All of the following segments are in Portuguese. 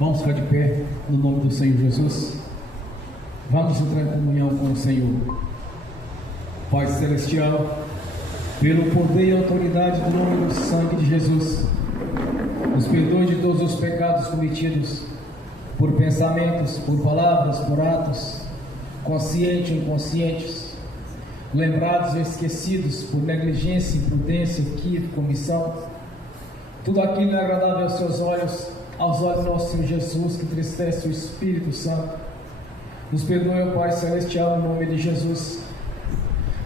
Vamos ficar de pé no nome do Senhor Jesus. Vamos entrar em comunhão com o Senhor. Pai Celestial, pelo poder e autoridade do nome do sangue de Jesus, nos perdoe de todos os pecados cometidos por pensamentos, por palavras, por atos, conscientes ou inconscientes, lembrados ou esquecidos, por negligência, imprudência, equívoco, omissão. Tudo aquilo é agradável aos seus olhos, aos olhos do nosso Senhor Jesus, que entristece o Espírito Santo. Nos perdoe, Pai Celestial, no nome de Jesus.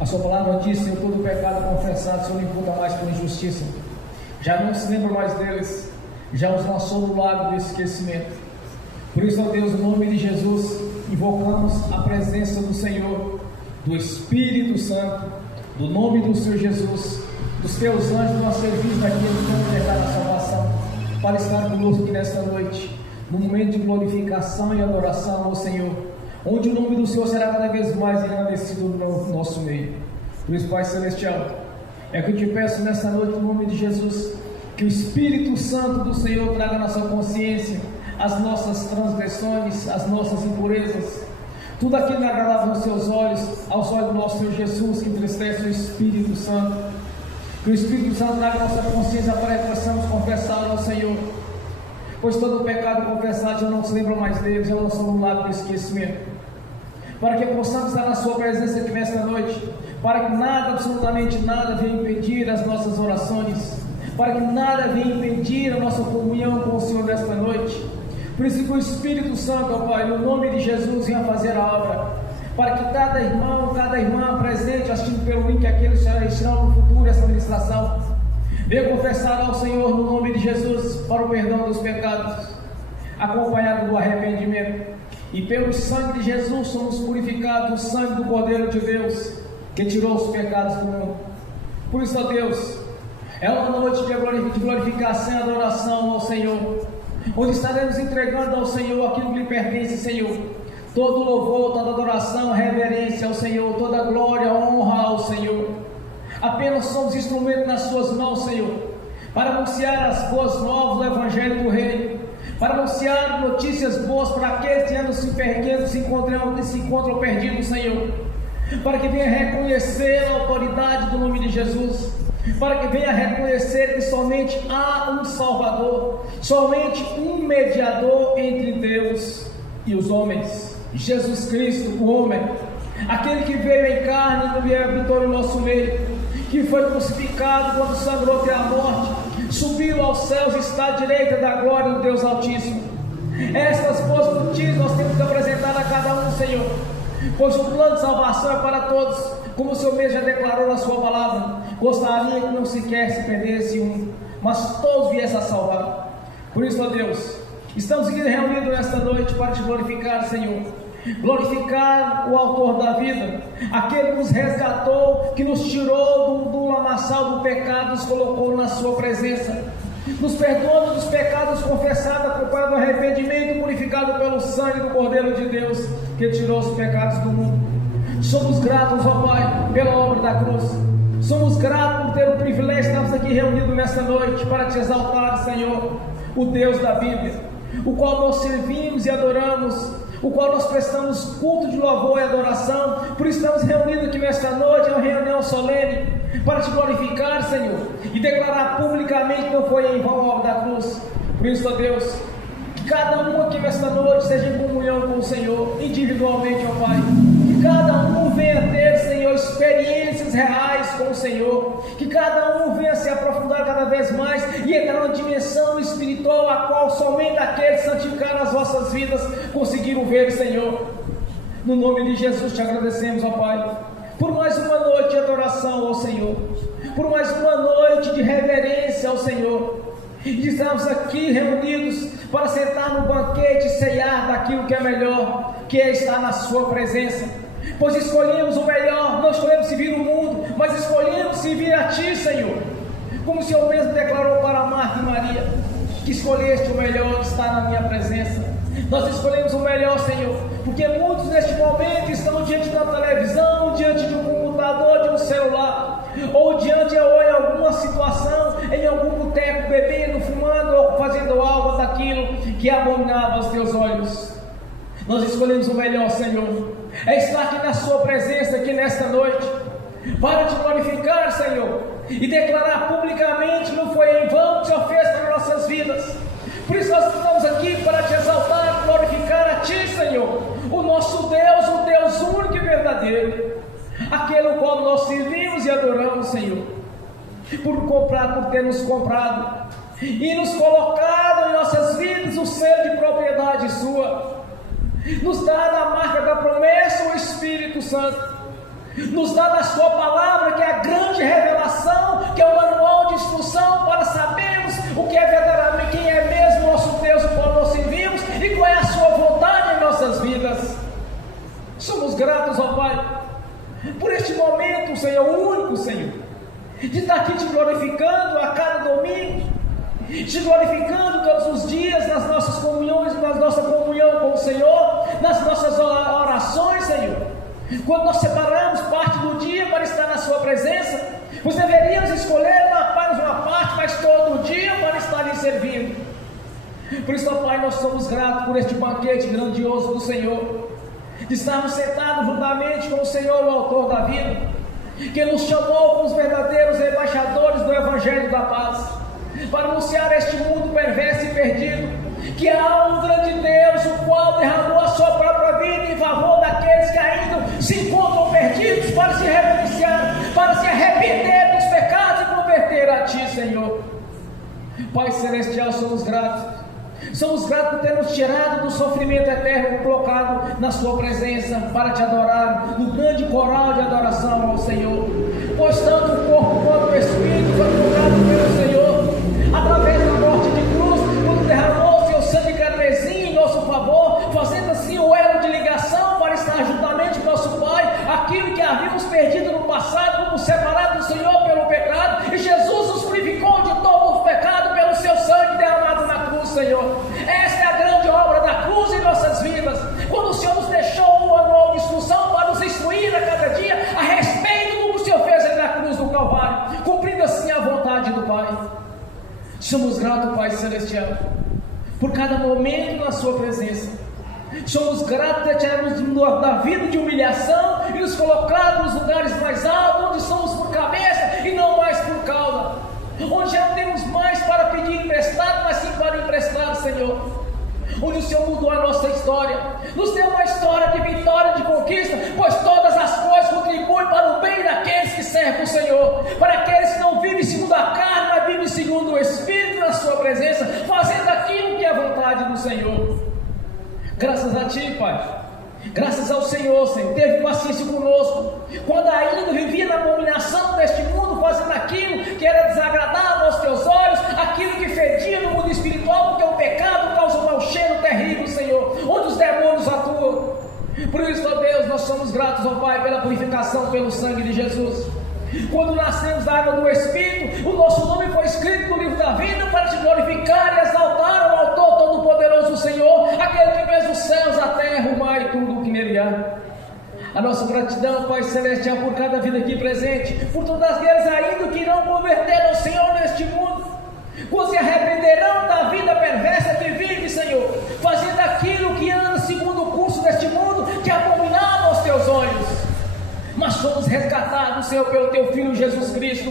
A sua palavra diz: Senhor, todo pecado confessado, o Senhor não imputa mais por injustiça. Já não se lembra mais deles, já os lançou no lago do esquecimento. Por isso, ó Deus, no nome de Jesus, invocamos a presença do Senhor, do Espírito Santo, do nome do Senhor Jesus, dos teus anjos no serviço daqueles que vão levar a salvação, para estar conosco aqui nesta noite, no momento de glorificação e adoração ao Senhor, onde o nome do Senhor será cada vez mais engrandecido no nosso meio. Por isso, Pai Celestial, é que eu te peço nesta noite, no nome de Jesus, que o Espírito Santo do Senhor traga à nossa consciência as nossas transgressões, as nossas impurezas, tudo aquilo que é agradável aos seus olhos, aos olhos do nosso Senhor Jesus, que entristece o Espírito Santo. Que o Espírito Santo traga a nossa consciência para que possamos confessar ao Senhor, pois todo o pecado confessado já não se lembra mais deles, já não são no lado do esquecimento. Para que possamos estar na sua presença aqui nesta noite, para que nada, absolutamente nada, venha impedir as nossas orações, para que nada venha impedir a nossa comunhão com o Senhor nesta noite. Por isso que o Espírito Santo, ó Pai, no nome de Jesus, venha fazer a obra, para que cada irmão, cada irmã presente, assistindo pelo link, aqueles que estarão no futuro essa ministração, venha confessar ao Senhor no nome de Jesus para o perdão dos pecados, acompanhado do arrependimento, e pelo sangue de Jesus somos purificados, o sangue do Cordeiro de Deus, que tirou os pecados do mundo. Por isso, ó Deus, é uma noite de glorificação e adoração ao Senhor, onde estaremos entregando ao Senhor aquilo que lhe pertence, Senhor. Todo louvor, toda adoração, reverência ao Senhor, toda glória, honra ao Senhor. Apenas somos instrumentos nas suas mãos, Senhor, para anunciar as boas novas do Evangelho do Reino, para anunciar notícias boas para aqueles que andam se perdendo, se encontram perdidos, Senhor, para que venha reconhecer a autoridade do nome de Jesus, para que venha reconhecer que somente há um Salvador, somente um mediador entre Deus e os homens, Jesus Cristo, o homem, aquele que veio em carne e habitou no nosso meio, que foi crucificado quando sangrou até a morte, subiu aos céus e está à direita da glória do Deus Altíssimo. Estas boas notícias nós temos que apresentar a cada um, Senhor, pois o plano de salvação é para todos, como o Senhor mesmo já declarou na sua palavra. Gostaria que não sequer se perdesse um, mas todos viessem a salvar. Por isso, ó Deus, estamos aqui reunidos nesta noite para te glorificar, Senhor, glorificar o autor da vida, aquele que nos resgatou, que nos tirou do lamaçal do pecado, nos colocou na sua presença, nos perdoa dos pecados confessados, acompanhado do arrependimento, purificado pelo sangue do Cordeiro de Deus, que tirou os pecados do mundo. Somos gratos, ó Pai, pela obra da cruz. Somos gratos por ter o privilégio de estarmos aqui reunidos nesta noite para te exaltar, Senhor, o Deus da Bíblia, o qual nós servimos e adoramos, o qual nós prestamos culto de louvor e adoração. Por isso estamos reunidos aqui nesta noite, é uma reunião solene, para te glorificar, Senhor, e declarar publicamente que não foi em vão a obra da cruz. Por isso, ó Deus, que cada um aqui nesta noite seja em comunhão com o Senhor, individualmente, ó Pai, que cada um venha ter, Senhor, experiências reais com o Senhor, que cada um venha se aprofundar cada vez mais e entrar numa dimensão espiritual a qual somente aqueles que santificaram as vossas vidas conseguiram ver, Senhor. No nome de Jesus te agradecemos, ó Pai, por mais uma noite de adoração ao Senhor, por mais uma noite de reverência ao Senhor. E estamos aqui reunidos para sentar no banquete e ceiar daquilo que é melhor, que é estar na sua presença, pois escolhemos o melhor, não escolhemos servir o mundo, mas escolhemos servir a Ti, Senhor, como o Senhor mesmo declarou para Marta e Maria, que escolheste o melhor, que está na minha presença. Nós escolhemos o melhor, Senhor, porque muitos neste momento estão diante de uma televisão, diante de um computador, de um celular, ou diante ou em alguma situação, em algum boteco, bebendo, fumando, ou fazendo fazendo algo daquilo que abominava aos teus olhos. Nós escolhemos o melhor, Senhor, é estar aqui na sua presença, aqui nesta noite, para te glorificar, Senhor, e declarar publicamente: não foi em vão que o Senhor fez para nossas vidas. Por isso nós estamos aqui para te exaltar, glorificar a ti, Senhor, o nosso Deus, o Deus único e verdadeiro, aquele o qual nós servimos e adoramos, Senhor, por ter nos comprado e nos colocado em nossas vidas o selo de propriedade sua, nos dá a marca da promessa o Espírito Santo, nos dá a sua palavra, que é a grande revelação, que é o manual de instrução para sabermos o que é verdadeiramente, quem é mesmo nosso Deus, o qual nós servimos, e qual é a sua vontade em nossas vidas. Somos gratos, ó Pai, por este momento, Senhor, único, Senhor, de estar aqui te glorificando a cada domingo, te glorificando todos os dias nas nossas comunhões, na nossa comunhão com o Senhor, nas nossas orações, Senhor. Quando nós separamos parte do dia para estar na sua presença, nós deveríamos escolher apenas uma parte, mas todo o dia para estar lhe servindo. Por isso, ó Pai, nós somos gratos por este banquete grandioso do Senhor, de estarmos sentados juntamente com o Senhor, o autor da vida, que nos chamou como os verdadeiros embaixadores do Evangelho da Paz, para anunciar a este mundo perverso e perdido que há um grande Deus, o qual derramou a sua própria vida em favor daqueles que ainda se encontram perdidos, para se reverenciar, para se arrepender dos pecados e converter a Ti, Senhor. Pai Celestial, somos gratos por ter nos tirado do sofrimento eterno, colocado na sua presença para te adorar, no grande coral de adoração ao Senhor, pois tanto o corpo quanto o Espírito foi colocado pelo Senhor, através da morte de cruz, quando derramou o seu sangue carmesim em nosso favor, fazendo assim o elo de ligação para estar juntamente com nosso Pai, aquilo que havíamos perdido no passado, como separado do Senhor pelo pecado, e Jesus nos purificou de todo o pecado pelo seu sangue derramado na cruz, Senhor. Esta é a grande obra da cruz em nossas vidas, quando o Senhor nos deixou um manual de instrução para nos instruir a cada dia a respeito do que o Senhor fez ali na cruz do Calvário, cumprindo assim a vontade do Pai. Somos gratos, Pai Celestial, por cada momento na sua presença. Somos gratos de tirarmos da vida de humilhação e nos colocar nos lugares mais altos, onde somos por cabeça e não mais por cauda, onde já não temos mais para pedir emprestado, mas sim para emprestar, Senhor. Onde o Senhor mudou a nossa história, nos deu uma história de vitória, de conquista, pois todas as coisas contribuem para o bem daqueles que servem o Senhor, para aqueles que não vivem segundo a carne, mas vivem segundo o Espírito na sua presença, fazendo aquilo que é a vontade do Senhor. Graças a Ti, Pai, graças ao Senhor, Senhor, teve paciência conosco, quando ainda vivia na abominação deste mundo, fazendo aquilo que era desagradável aos Teus olhos, aquilo que fedia no mundo espiritual, porque o pecado causa um mau cheiro terrível, Senhor, onde os demônios atuam. Por isso, ó Deus, nós somos gratos, ó Pai, pela purificação pelo sangue de Jesus. Quando nascemos da água do Espírito, o nosso nome foi escrito no livro da vida para te glorificar e exaltar o autor todo-poderoso, Senhor, aquele que fez os céus, a terra, o mar e tudo o que nele há. A nossa gratidão, Pai Celestial, por cada vida aqui presente, por todas aqueles ainda que não converteram ao Senhor neste mundo, quando se arrependerão da vida perversa que vive, Senhor, fazendo aquilo que anda segundo o curso deste mundo, que é abominável aos Teus olhos. Mas fomos resgatados, Senhor, pelo Teu Filho Jesus Cristo,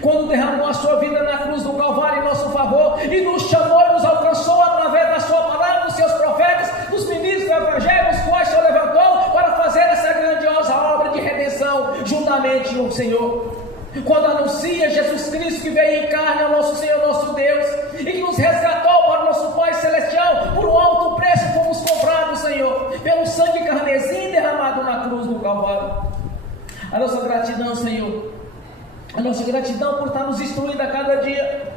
quando derramou a sua vida na cruz do Calvário em nosso favor, e nos chamou e nos alcançou através da sua palavra, dos seus profetas, dos ministros do Evangelho, os quais o Senhor levantou para fazer essa grandiosa obra de redenção, juntamente com o Senhor. Quando anuncia Jesus Cristo que veio em carne ao nosso Senhor, nosso Deus, e que nos resgatou para o nosso Pai Celestial, por um alto preço fomos comprados, Senhor, pelo sangue carmesim derramado na cruz do Calvário. A nossa gratidão, Senhor, a nossa gratidão por estar nos instruindo a cada dia,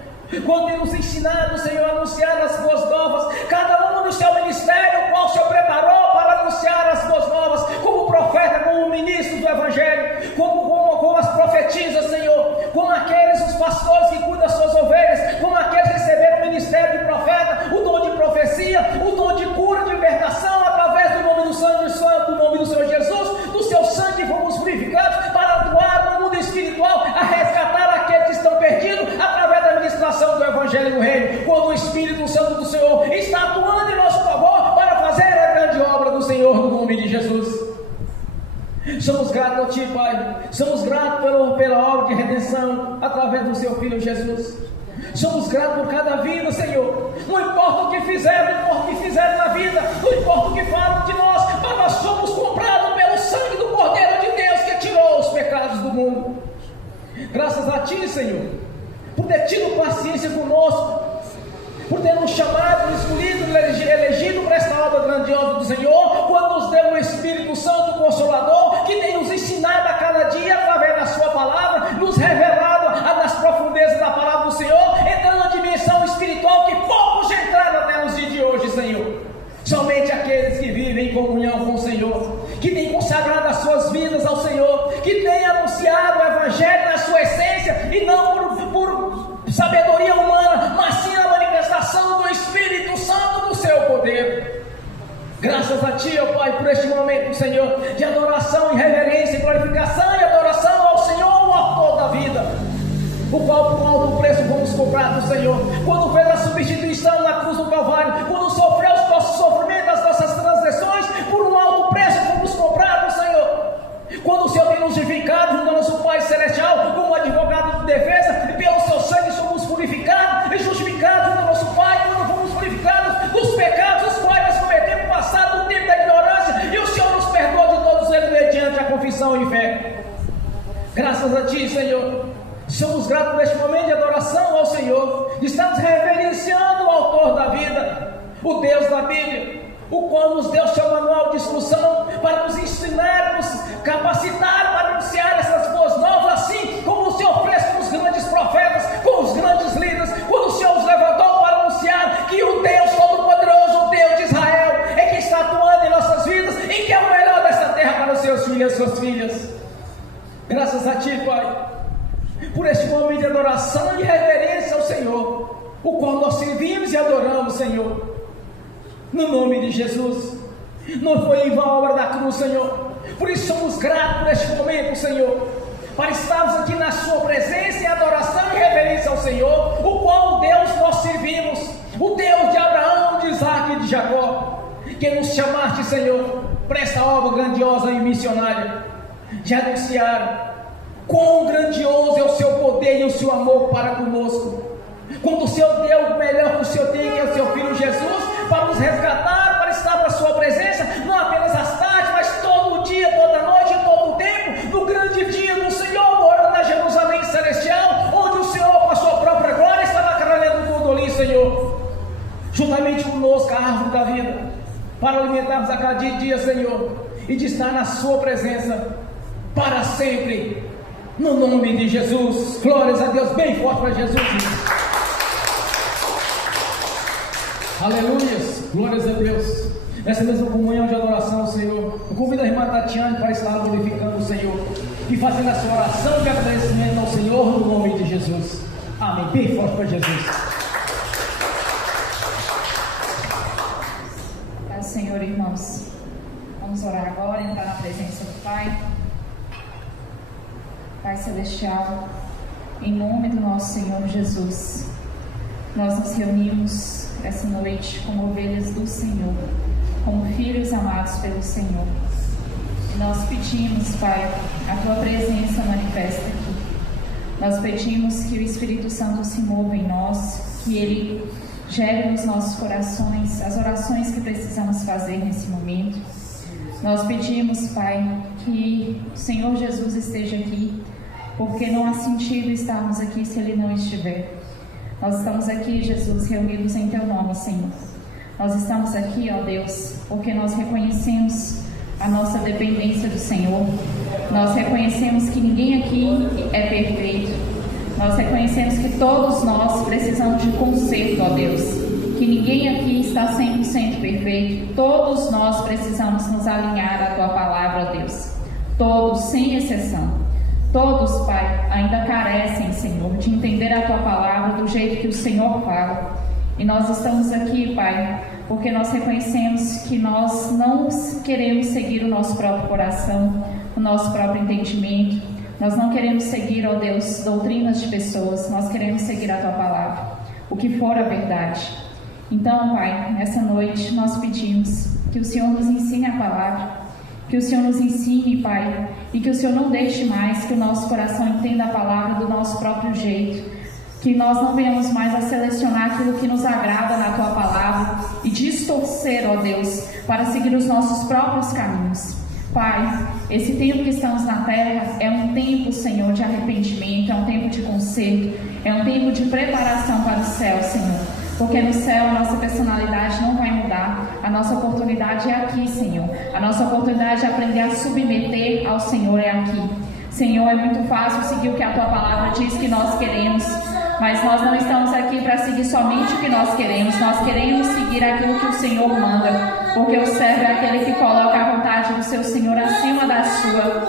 quando tem nos ensinado, Senhor, a anunciar as boas novas, cada um no seu ministério, o qual o Senhor preparou para anunciar as boas novas, como profeta, como ministro do Evangelho, como as profetisas, Senhor, como aqueles, os pastores que cuidam das suas ovelhas, como aqueles que receberam o ministério de profeta, o dom de profecia, o dom de cura, de libertação, através do nome do Santo, do nome do Senhor Jesus, do seu sangue fomos purificados para atuar no mundo espiritual, a resgatar aqueles que estão perdidos, através da ministração do Evangelho do Reino, quando o Espírito está atuando em nosso favor para fazer a grande obra do Senhor no nome de Jesus. Somos gratos a Ti, Pai. Somos gratos pela obra de redenção através do Seu Filho Jesus. Somos gratos por cada vida, Senhor. Não importa o que fizeram, não importa o que fizeram na vida, não importa o que falam de nós, mas nós somos comprados pelo sangue do Cordeiro de Deus que tirou os pecados do mundo. Graças a Ti, Senhor, por ter tido paciência conosco, por ter nos chamado, escolhido, elegido para esta obra grandiosa do Senhor, quando nos deu o Espírito Santo Consolador, que tem nos ensinado a cada dia, através da Sua palavra, nos revelado nas profundezas da palavra do Senhor, entrando na dimensão espiritual que poucos entraram até nos dias de hoje, Senhor. Somente aqueles que vivem em comunhão com o Senhor, que têm consagrado as suas vidas ao Senhor, que têm anunciado o Evangelho na sua essência, e não por sabedoria humana, mas sim a manifestação do Espírito Santo do seu poder. Graças a Ti, ó Pai, por este momento, Senhor, de adoração e reverência, glorificação e adoração ao Senhor, o autor da vida, o qual por um alto preço fomos comprados, Senhor, quando fez a substituição na cruz do Calvário, quando sofreu os nossos sofrimentos, as nossas transgressões, por um alto preço fomos comprados, Senhor. Quando o Senhor tem nos justificado junto ao nosso Pai Celestial, como advogado de defesa, e pelo Seu sangue somos purificados e justificados junto ao nosso Pai, quando fomos purificados dos pecados os quais nós cometemos no passado, no tempo da ignorância, e o Senhor nos perdoa de todos eles mediante a confissão e fé. Graças a Ti, Senhor. Somos gratos por este momento de adoração ao Senhor, de estarmos reverenciando o autor da vida, o Deus da Bíblia, o qual nos deu seu manual de instrução para nos ensinar, nos capacitar para anunciar essas boas novas, assim como o Senhor fez com os grandes profetas, com os grandes líderes, quando o Senhor os levantou para anunciar que o Deus Todo-Poderoso, o Deus de Israel, é quem está atuando em nossas vidas e que é o melhor desta terra para os seus filhos e as suas filhas. Graças a Ti, Pai, por este momento de adoração e reverência ao Senhor, o qual nós servimos e adoramos, Senhor, no nome de Jesus. Não foi em vão a obra da cruz, Senhor. Por isso somos gratos por este momento, Senhor, para estarmos aqui na Sua presença em adoração e reverência ao Senhor, o qual Deus nós servimos, o Deus de Abraão, de Isaac e de Jacó, que nos chamaste, Senhor, para esta obra grandiosa e missionária, de anunciar quão grandioso é o Seu poder e o Seu amor para conosco, quando o Senhor deu o melhor que o Senhor tem, que é o Seu Filho Jesus, para nos resgatar, para estar na Sua presença, não apenas às tardes, mas todo dia, toda noite, todo o tempo, no grande dia do Senhor, morando na Jerusalém Celestial, onde o Senhor, com a Sua própria glória, estava carregando tudo ali, Senhor, juntamente conosco, a árvore da vida, para alimentarmos a cada dia, Senhor, e de estar na Sua presença para sempre. No nome de Jesus, glórias a Deus, bem forte para Jesus. Aleluias, glórias a Deus. Nessa mesma comunhão de adoração, Senhor, eu convido a irmã Tatiane para estar glorificando o Senhor e fazendo a sua oração de agradecimento ao Senhor no nome de Jesus. Amém, bem forte para Jesus. Paz, Senhor, irmãos. Vamos orar agora, entrar na presença do Pai. Pai Celestial, em nome do nosso Senhor Jesus, nós nos reunimos essa noite como ovelhas do Senhor, como filhos amados pelo Senhor. E nós pedimos, Pai, a Tua presença manifesta aqui. Nós pedimos que o Espírito Santo se mova em nós, que Ele gere nos nossos corações as orações que precisamos fazer nesse momento. Nós pedimos, Pai, que o Senhor Jesus esteja aqui, porque não há sentido estarmos aqui se Ele não estiver. Nós estamos aqui, Jesus, reunidos em Teu nome, Senhor. Nós estamos aqui, ó Deus, porque nós reconhecemos a nossa dependência do Senhor. Nós reconhecemos que ninguém aqui é perfeito. Nós reconhecemos que todos nós precisamos de conserto, ó Deus. Que ninguém aqui está 100% perfeito. Todos nós precisamos nos alinhar à Tua palavra, ó Deus. Todos, sem exceção. Todos, Pai, ainda carecem, Senhor, de entender a Tua palavra do jeito que o Senhor fala. E nós estamos aqui, Pai, porque nós reconhecemos que nós não queremos seguir o nosso próprio coração, o nosso próprio entendimento. Nós não queremos seguir, ó Deus, doutrinas de pessoas. Nós queremos seguir a Tua palavra, o que for a verdade. Então, Pai, nessa noite nós pedimos que o Senhor nos ensine a palavra, que o Senhor nos ensine, Pai, e que o Senhor não deixe mais que o nosso coração entenda a palavra do nosso próprio jeito, que nós não venhamos mais a selecionar aquilo que nos agrada na Tua palavra e distorcer, ó Deus, para seguir os nossos próprios caminhos. Pai, esse tempo que estamos na terra é um tempo, Senhor, de arrependimento, é um tempo de conserto, é um tempo de preparação para o céu, Senhor. Porque no céu a nossa personalidade não vai mudar, a nossa oportunidade é aqui, Senhor. A nossa oportunidade de aprender a submeter ao Senhor é aqui. Senhor, é muito fácil seguir o que a Tua palavra diz que nós queremos, mas nós não estamos aqui para seguir somente o que nós queremos seguir aquilo que o Senhor manda, porque o servo é aquele que coloca a vontade do seu Senhor acima da sua.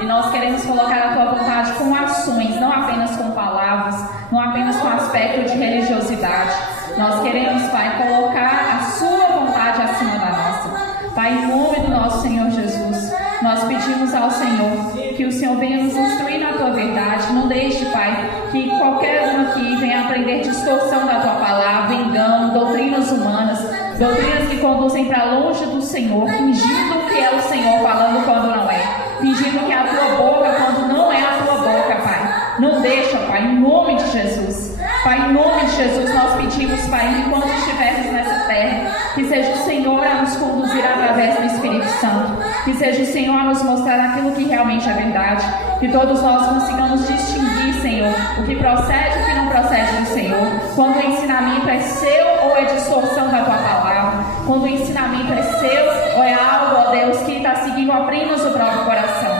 E nós queremos colocar a Tua vontade com ações, não apenas com palavras, não apenas com aspecto de religiosidade. Nós queremos, Pai, colocar a Sua vontade acima da nossa. Pai, em nome do nosso Senhor Jesus, nós pedimos ao Senhor que o Senhor venha nos instruir na Tua verdade. Não deixe, Pai, que qualquer um aqui venha aprender distorção da Tua palavra, engano, doutrinas humanas, doutrinas que conduzem para longe do Senhor, fingindo que é o Senhor falando quando não é, fingindo que é a Tua boca quando não é a Tua boca, Pai. Não deixa, Pai, em nome de Jesus. Pai, em nome de Jesus, nós pedimos, Pai, que quando estivermos nessa terra, que seja o Senhor a nos conduzir através do Espírito Santo, que seja o Senhor a nos mostrar aquilo que realmente é verdade, que todos nós consigamos distinguir, Senhor, o que procede e o que não procede do Senhor, quando o ensinamento é seu ou é distorção da Tua palavra, quando o ensinamento é seu ou é algo, ó Deus, que está seguindo apenas o próprio coração.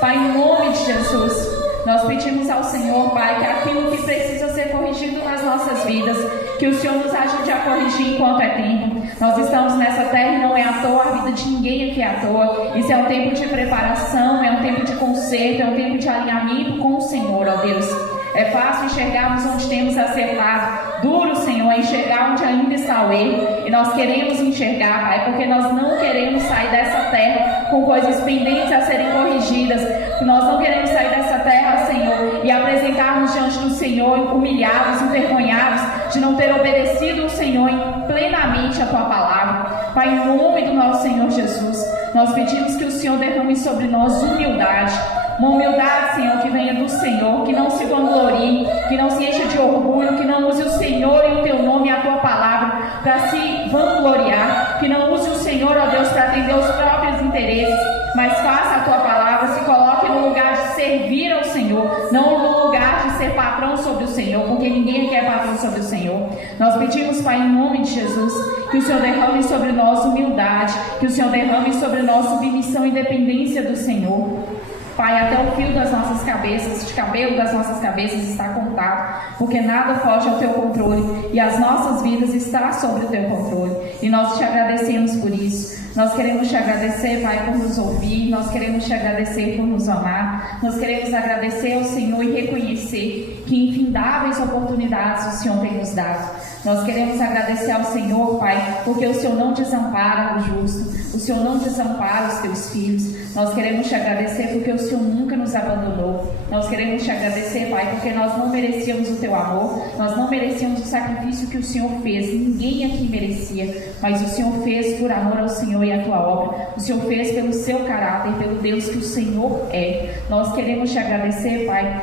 Pai, em nome de Jesus, nós pedimos ao Senhor, Pai, que aquilo que precisa ser corrigido nas nossas vidas, que o Senhor nos ajude a corrigir enquanto é tempo. Nós estamos nessa terra e não é à toa, a vida de ninguém aqui é à toa. Isso é um tempo de preparação, é um tempo de conserto, é um tempo de alinhamento com o Senhor, ó Deus. É fácil enxergarmos onde temos acertado, duro, Senhor, é enxergar onde ainda está o erro. E nós queremos enxergar, Pai, porque nós não queremos sair dessa terra com coisas pendentes a serem corrigidas. Nós não queremos sair dessa terra, Senhor, e apresentarmos diante do Senhor humilhados, envergonhados, de não ter obedecido o Senhor plenamente a Tua palavra. Pai, em nome do nosso Senhor Jesus, nós pedimos que o Senhor derrame sobre nós humildade. Uma humildade, Senhor, que venha do Senhor, que não se vanglorie, que não se encha de orgulho, que não use o Senhor e o Teu nome e a Tua palavra para se vangloriar, que não use o Senhor, ó Deus, para atender os próprios interesses, mas faça a Tua palavra, se coloque no lugar de servir ao Senhor, não no lugar de ser patrão sobre o Senhor, porque ninguém aqui é patrão sobre o Senhor. Nós pedimos, Pai, em nome de Jesus, que o Senhor derrame sobre nós humildade, que o Senhor derrame sobre nós submissão e dependência do Senhor. Pai, até o fio das nossas cabeças, de cabelo das nossas cabeças está contado, porque nada foge ao Teu controle e as nossas vidas estão sobre o Teu controle. E nós Te agradecemos por isso. Nós queremos Te agradecer, Pai, por nos ouvir, nós queremos Te agradecer por nos amar, nós queremos agradecer ao Senhor e reconhecer que infindáveis oportunidades o Senhor tem nos dado. Nós queremos agradecer ao Senhor, Pai, porque o Senhor não desampara o justo, o Senhor não desampara os Teus filhos. Nós queremos Te agradecer porque o Senhor nunca nos abandonou. Nós queremos Te agradecer, Pai, porque nós não merecíamos o Teu amor, nós não merecíamos o sacrifício que o Senhor fez. Ninguém aqui merecia, mas o Senhor fez por amor ao Senhor e à Tua obra. O Senhor fez pelo Seu caráter, pelo Deus que o Senhor é. Nós queremos Te agradecer, Pai,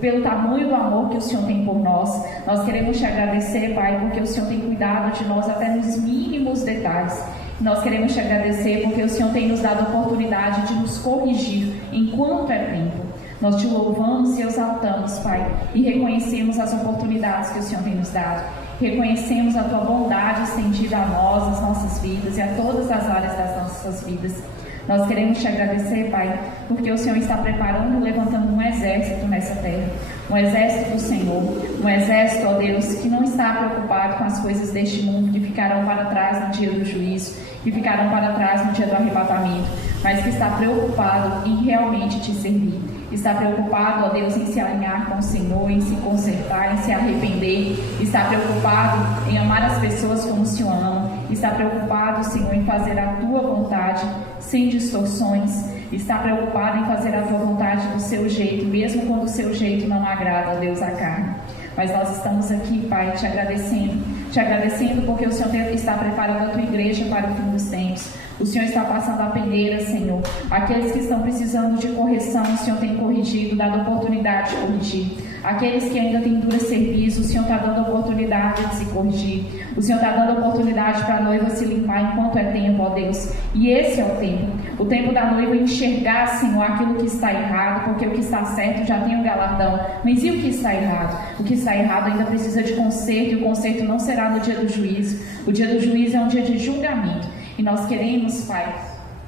pelo tamanho do amor que o Senhor tem por nós. Nós queremos Te agradecer, Pai, porque o Senhor tem cuidado de nós até nos mínimos detalhes. Nós queremos Te agradecer porque o Senhor tem nos dado a oportunidade de nos corrigir enquanto é tempo. Nós Te louvamos e exaltamos, Pai, e reconhecemos as oportunidades que o Senhor tem nos dado. Reconhecemos a Tua bondade estendida a nós, às nossas vidas e a todas as áreas das nossas vidas. Nós queremos Te agradecer, Pai, porque o Senhor está preparando e levantando um exército nessa terra. Um exército do Senhor. Um exército, ó Deus, que não está preocupado com as coisas deste mundo, que ficarão para trás no dia do juízo, que ficarão para trás no dia do arrebatamento, mas que está preocupado em realmente Te servir. Está preocupado, ó Deus, em se alinhar com o Senhor, em se consertar, em se arrepender. Está preocupado em amar as pessoas como o Senhor ama. Está preocupado, Senhor, em fazer a Tua vontade sem distorções. Está preocupado em fazer a Tua vontade do Seu jeito, mesmo quando o Seu jeito não agrada, ó Deus, a carne. Mas nós estamos aqui, Pai, Te te agradecendo porque o Senhor está preparando a tua igreja para o fim dos tempos. O Senhor está passando a peneira, Senhor. Aqueles que estão precisando de correção, o Senhor tem corrigido, dado oportunidade de corrigir. Aqueles que ainda têm dura serviço, o Senhor está dando oportunidade de se corrigir. O Senhor está dando oportunidade para a noiva se limpar enquanto é tempo, ó Deus. E esse é o tempo. O tempo da noiva enxergar, Senhor, aquilo que está errado, porque o que está certo já tem o galardão. Mas e o que está errado? O que está errado ainda precisa de conserto, e o conserto não será no dia do juízo. O dia do juízo é um dia de julgamento. E nós queremos, Pai,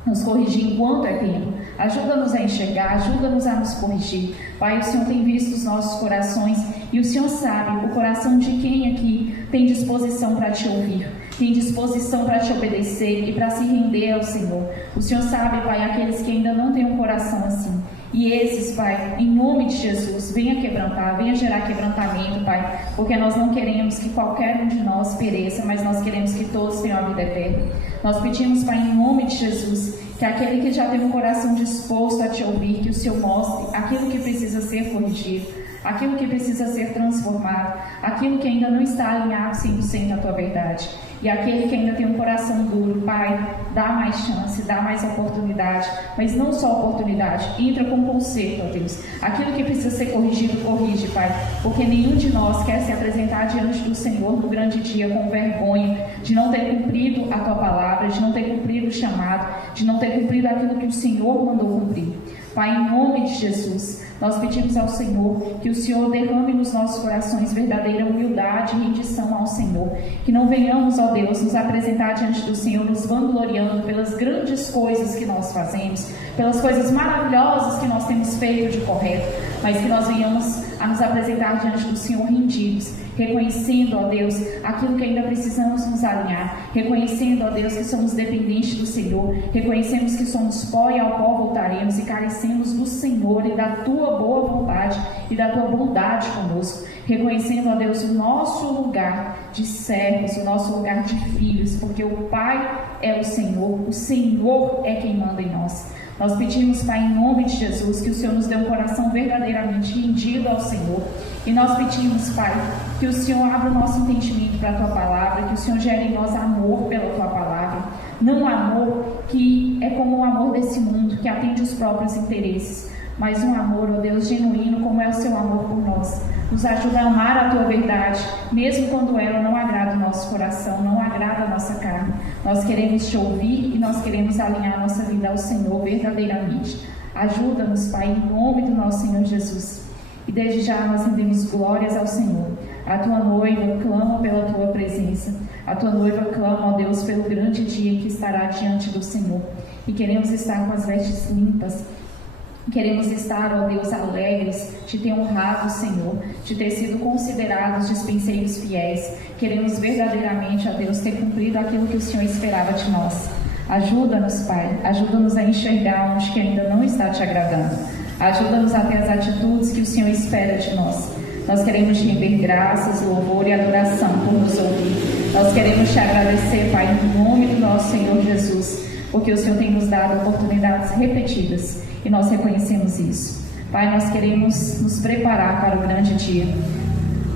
nos corrigir enquanto é tempo. Ajuda-nos a enxergar, ajuda-nos a nos corrigir. Pai, o Senhor tem visto os nossos corações e o Senhor sabe o coração de quem aqui tem disposição para te ouvir, tem disposição para te obedecer e para se render ao Senhor. O Senhor sabe, Pai, aqueles que ainda não têm um coração assim. E esses, Pai, em nome de Jesus, venha quebrantar, venha gerar quebrantamento, Pai, porque nós não queremos que qualquer um de nós pereça, mas nós queremos que todos tenham a vida eterna. Nós pedimos, Pai, em nome de Jesus, que aquele que já tem um coração disposto a te ouvir, que o Senhor mostre aquilo que precisa ser corrigido, aquilo que precisa ser transformado, aquilo que ainda não está alinhado 100% à tua verdade. E aquele que ainda tem um coração duro, Pai, dá mais chance, dá mais oportunidade, mas não só oportunidade, entra com conserto, ó Deus. Aquilo que precisa ser corrigido, corrige, Pai, porque nenhum de nós quer se apresentar diante do Senhor no grande dia com vergonha de não ter cumprido a tua palavra, de não ter cumprido o chamado, de não ter cumprido aquilo que o Senhor mandou cumprir. Pai, em nome de Jesus, nós pedimos ao Senhor que o Senhor derrame nos nossos corações verdadeira humildade e rendição ao Senhor. Que não venhamos, ó Deus, nos apresentar diante do Senhor, nos vangloriando pelas grandes coisas que nós fazemos, pelas coisas maravilhosas que nós temos feito de correto, mas que nós venhamos a nos apresentar diante do Senhor rendidos, reconhecendo, ó Deus, aquilo que ainda precisamos nos alinhar, reconhecendo, ó Deus, que somos dependentes do Senhor, reconhecemos que somos pó e ao pó voltaremos e carecemos do Senhor e da tua boa vontade e da tua bondade conosco, reconhecendo, ó Deus, o nosso lugar de servos, o nosso lugar de filhos, porque o Pai é o Senhor é quem manda em nós. Nós pedimos, Pai, em nome de Jesus, que o Senhor nos dê um coração verdadeiramente rendido ao Senhor. E nós pedimos, Pai, que o Senhor abra o nosso entendimento para a Tua Palavra, que o Senhor gere em nós amor pela Tua Palavra. Não um amor que é como o amor desse mundo, que atende os próprios interesses, mas um amor, ó Deus, genuíno, como é o Seu amor por nós. Nos ajuda a amar a Tua verdade, mesmo quando ela não agrada o nosso coração, não agrada a nossa carne. Nós queremos Te ouvir e nós queremos alinhar a nossa vida ao Senhor verdadeiramente. Ajuda-nos, Pai, em nome do nosso Senhor Jesus. E desde já nós rendemos glórias ao Senhor. A Tua noiva clama pela Tua presença. A Tua noiva clama, ó Deus, pelo grande dia que estará diante do Senhor. E queremos estar com as vestes limpas. Queremos estar, ó Deus, alegres de ter honrado o Senhor, de ter sido considerados dispenseiros fiéis. Queremos verdadeiramente, ó Deus, ter cumprido aquilo que o Senhor esperava de nós. Ajuda-nos, Pai, ajuda-nos a enxergar onde que ainda não está Te agradando. Ajuda-nos a ter as atitudes que o Senhor espera de nós. Nós queremos Te render graças, louvor e adoração por nos ouvir. Nós queremos Te agradecer, Pai, em nome do nosso Senhor Jesus, porque o Senhor tem nos dado oportunidades repetidas. E nós reconhecemos isso. Pai, nós queremos nos preparar para o grande dia.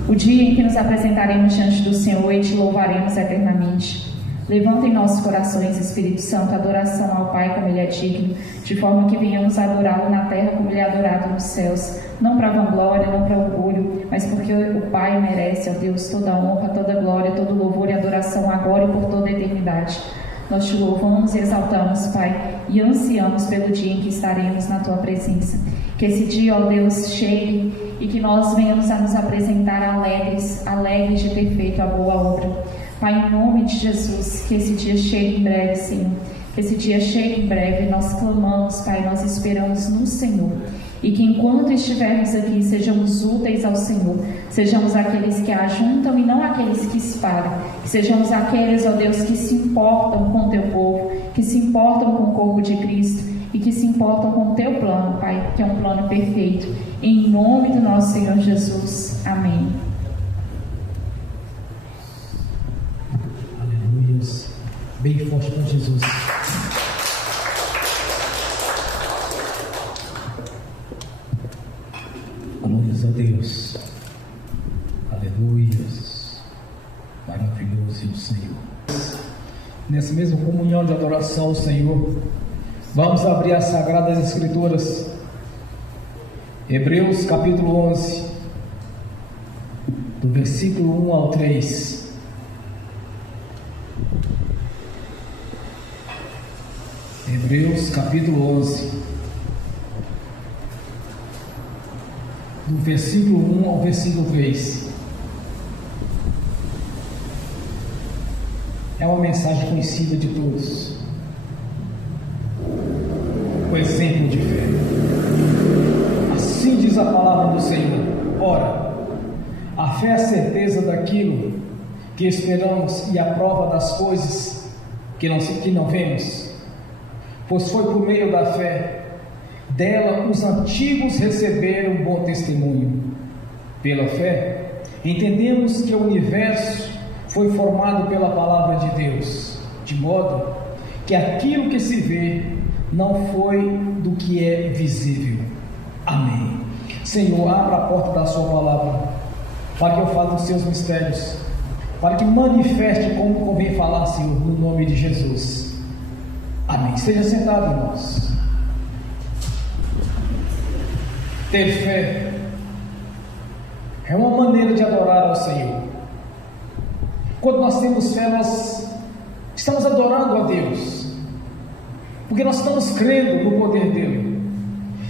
O dia em que nos apresentaremos diante do Senhor e Te louvaremos eternamente. Levanta em nossos corações, Espírito Santo, adoração ao Pai como Ele é digno, de forma que venhamos adorá-lo na terra como Ele é adorado nos céus. Não para vanglória, não para orgulho, mas porque o Pai merece, ó Deus, toda a honra, toda a glória, todo o louvor e adoração agora e por toda a eternidade. Nós Te louvamos e exaltamos, Pai, e ansiamos pelo dia em que estaremos na Tua presença. Que esse dia, ó Deus, chegue e que nós venhamos a nos apresentar alegres de ter feito a boa obra. Pai, em nome de Jesus, que esse dia chegue em breve, Senhor. Que esse dia chegue em breve. Nós clamamos, Pai, nós esperamos no Senhor. E que enquanto estivermos aqui, sejamos úteis ao Senhor, sejamos aqueles que ajuntam e não aqueles que espalham, que sejamos aqueles, ó Deus, que se importam com o Teu povo, que se importam com o corpo de Cristo e que se importam com o Teu plano, Pai, que é um plano perfeito. Em nome do nosso Senhor Jesus. Amém. Aleluia. Bem forte para Jesus. Glórias a Deus. Aleluia. Maravilhoso. nessa mesma comunhão de adoração ao Senhor, vamos abrir as Sagradas Escrituras. Hebreus capítulo 11, do versículo 1 ao 3. Hebreus capítulo 11, do versículo 1 ao versículo 3. É uma mensagem conhecida de todos. O exemplo de fé. Assim diz a palavra do Senhor. Ora, a fé é a certeza daquilo que esperamos e a prova das coisas que não vemos. Pois foi por meio da fé dela os antigos receberam bom testemunho. Pela fé, entendemos que o universo foi formado pela palavra de Deus, de modo que aquilo que se vê não foi do que é visível. Amém. Senhor, abra a porta da sua palavra, para que eu fale dos seus mistérios, para que manifeste como convém falar, Senhor, no nome de Jesus. Amém. Esteja sentado, irmãos. Ter fé é uma maneira de adorar ao Senhor. Quando nós temos fé, nós estamos adorando a Deus, porque nós estamos crendo no poder dEle.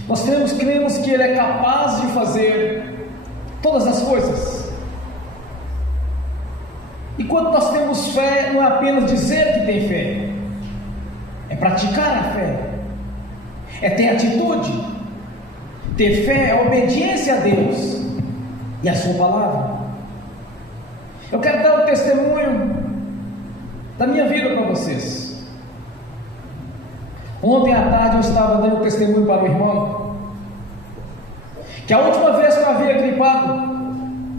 Nós cremos que Ele é capaz de fazer todas as coisas. E quando nós temos fé, não é apenas dizer que tem fé, é praticar a fé, é ter atitude. Ter fé é obediência a Deus e a sua palavra. Eu quero dar um testemunho da minha vida para vocês. Ontem à tarde eu estava dando testemunho para o irmão que a última vez que eu havia gripado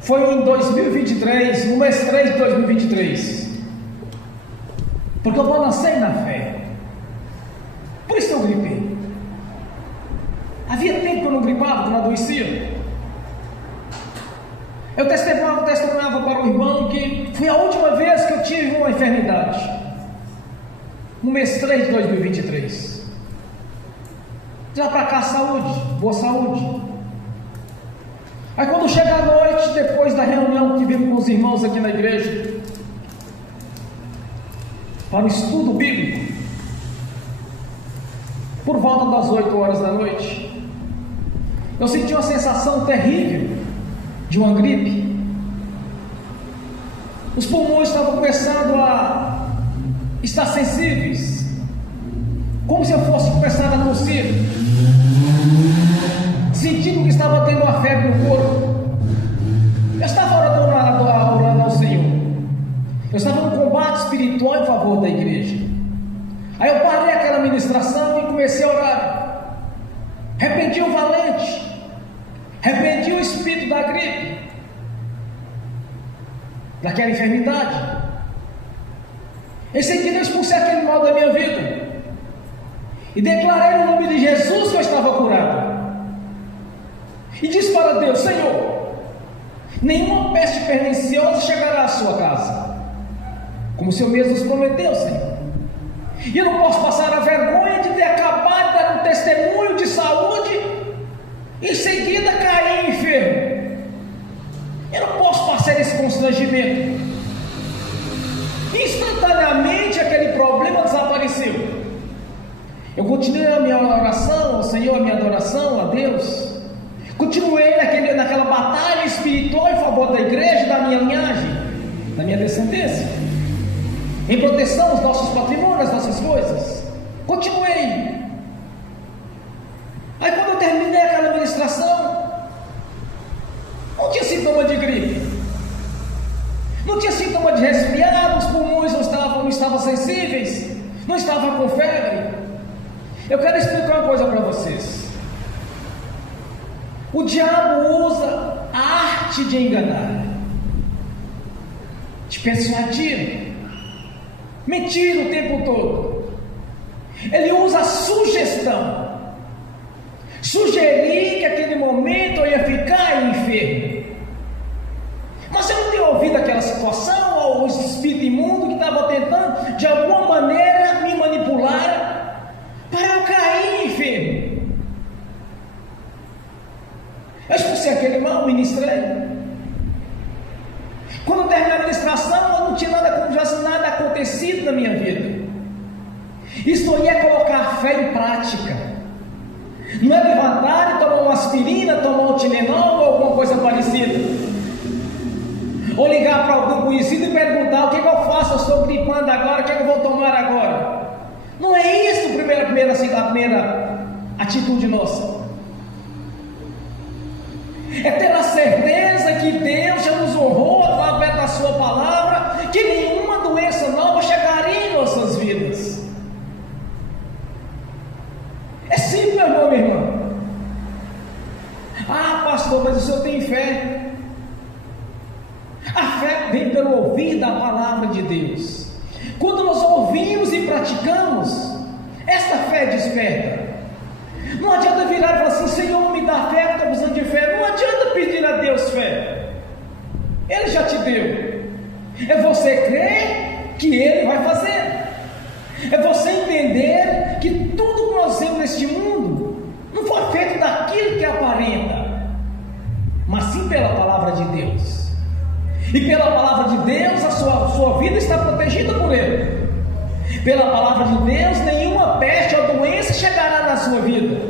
foi em 2023, no mês 3 de 2023, porque eu balancei na fé. Por isso eu gripei. Havia tempo que eu não gripava, que eu não adoecia. Eu testemunhava para o irmão que foi a última vez que eu tive uma enfermidade, no mês 3 de 2023. Já para cá, saúde, boa saúde. Aí quando chega a noite, depois da reunião que tivemos com os irmãos aqui na igreja, para o estudo bíblico, por volta das 8 horas da noite, eu senti uma sensação terrível de uma gripe. Os pulmões estavam começando a estar sensíveis, como se eu fosse começar a tossir, sentindo que estava tendo uma febre no corpo. Eu estava orando ao Senhor, eu estava no combate espiritual em favor da igreja. Aí eu parei aquela ministração e comecei a orar. Repreendi o valente, repreendi o espírito da gripe, daquela enfermidade. Em seguida eu expulsei aquele mal da minha vida e declarei no nome de Jesus que eu estava curado. E disse para Deus: Senhor, nenhuma peste perniciosa chegará à sua casa, como o Senhor mesmo nos prometeu, Senhor. E eu não posso passar a vergonha de ter acabado de dar um testemunho de saúde e em seguida cair enfermo. Eu não posso passar esse constrangimento. Instantaneamente aquele problema desapareceu. Eu continuei a minha oração ao Senhor, a minha adoração a Deus. Continuei naquela batalha espiritual em favor da igreja, da minha linhagem, da minha descendência, em proteção aos nossos patrimônios, às nossas coisas. Continuei. Aí quando eu terminei aquela ministração, não tinha sintoma de gripe, não tinha sintoma de resfriado, os pulmões não estavam sensíveis, não estava com febre. Eu quero explicar uma coisa para vocês. O diabo usa a arte de enganar, de persuadir, mentir o tempo todo. Ele usa a sugestão, sugerir que naquele momento eu ia ficar enfermo. Mas eu não tenho ouvido aquela situação, ou o espírito imundo que estava tentando na minha vida. Isto aí é colocar a fé em prática. Não é levantar e tomar uma aspirina, tomar um Tilenol ou alguma coisa parecida. Ou ligar para algum conhecido e perguntar: o que eu faço? Eu estou gripando agora, o que eu vou tomar agora? Não é isso a primeira atitude nossa. É ter a certeza que Deus já nos honrou através da sua palavra, que nenhuma doença nova chegaria em nossas vidas. É simples, meu irmão, minha irmã. Ah, pastor, mas o senhor tem fé? A fé vem pelo ouvir da palavra de Deus. Quando nós ouvimos e praticamos, esta fé desperta. Não adianta virar e falar assim: Senhor, me dá fé, eu estou precisando de fé. Não adianta pedir a Deus fé, Ele já te deu. É você crer que Ele vai fazer. É você entender que tudo que nós temos neste mundo não foi feito daquilo que aparenta, mas sim pela palavra de Deus. E pela palavra de Deus a sua vida está protegida por Ele. Pela palavra de Deus nenhuma peste ou doença chegará na sua vida.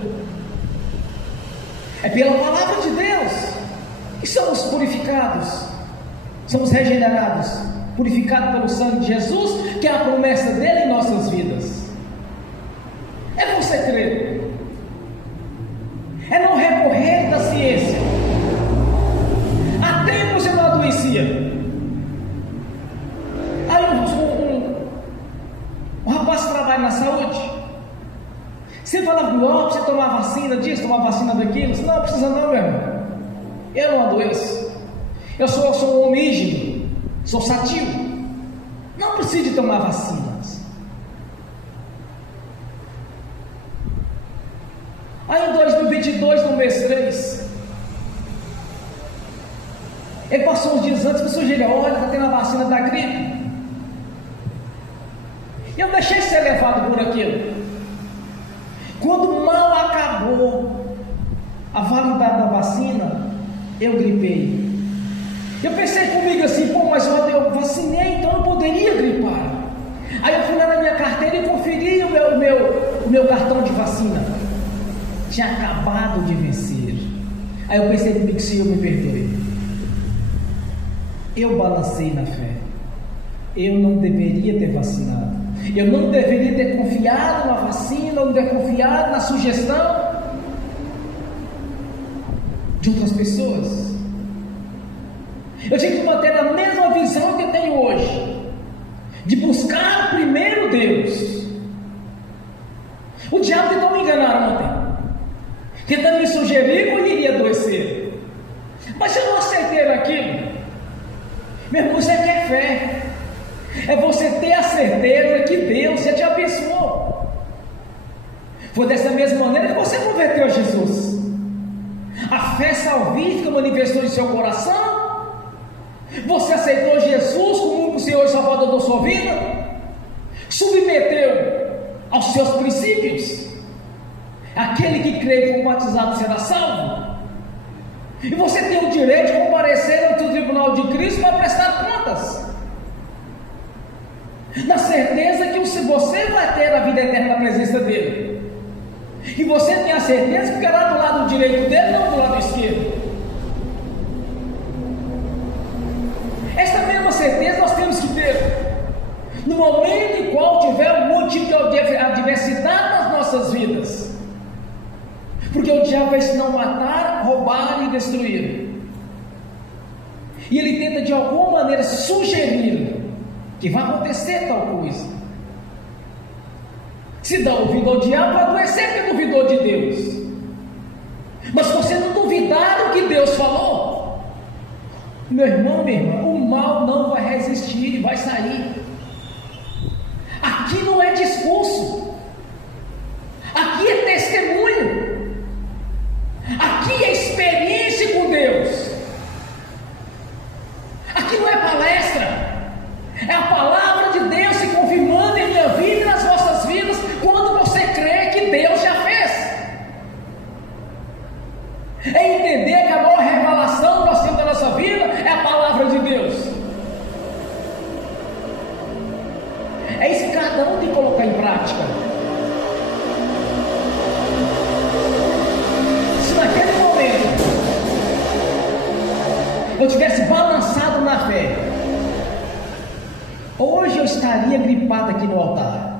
É pela palavra de Deus que somos purificados, somos regenerados, purificados pelo sangue de Jesus, que é a promessa dele em nossas vidas. É você crer, é não recorrer da ciência. Há tempos eu não adoecia. Aí um rapaz que trabalha na saúde, você fala: você tomar vacina disso, tomar vacina daquilo. Não precisa não, meu irmão. Eu não adoeço. Eu sou um homem ígeno, sou sadio. Não preciso de tomar vacinas. Aí em 2022, no mês 3, ele passou uns dias antes, me sugeriu: olha, está tendo a vacina da gripe. E eu deixei ser levado por aquilo. Quando mal acabou a validade da vacina, eu gripei. Eu pensei comigo assim: pô, mas eu vacinei, então eu poderia gripar. Aí eu fui lá na minha carteira e conferi o meu cartão de vacina. Tinha acabado de vencer. Aí eu pensei comigo: Senhor, me perdoe. Eu balancei na fé. Eu não deveria ter vacinado. Eu não deveria ter confiado na vacina, ou ter confiado na sugestão de outras pessoas. Eu tinha que manter a mesma visão que eu tenho hoje, de buscar primeiro Deus. O diabo tentou me enganar ontem, tentando me sugerir que eu iria adoecer. Mas eu não aceitei aquilo. Meu irmão, isso aqui é fé. É você ter a certeza que Deus já te abençoou. Foi dessa mesma maneira que você converteu a Jesus. A fé salvífica manifestou em seu coração. Você aceitou Jesus como o Senhor e Salvador da sua vida. Submeteu aos seus princípios. Aquele que crê e for batizado será salvo. E você tem o direito de comparecer ante o tribunal de Cristo para prestar contas, na certeza que você vai ter a vida eterna na presença dele. E você tem a certeza que lá do lado direito dele, não do lado esquerdo. Esta mesma certeza nós temos que ter no momento em qual tiver algum tipo de adversidade nas nossas vidas. Porque o diabo vai ensinar a matar, roubar e destruir. E ele tenta de alguma maneira sugerir que vai acontecer tal coisa. Se dá ouvido ao diabo, vai adoecer porque duvidou de Deus. Mas se você não duvidar do que Deus falou, meu irmão, minha irmã, o mal não vai resistir, vai sair. Aqui não é discurso, aqui é testemunho, aqui é experiência com Deus, aqui não é palestra. É a palavra de Deus se confirmando em minha vida e nas vossas vidas, quando você crê que Deus já fez. É entender que a maior revelação que nós temos da nossa vida é a palavra de Deus. cada um tem que colocar em prática. Se naquele momento eu tivesse balançado na fé, hoje eu estaria gripado aqui no altar.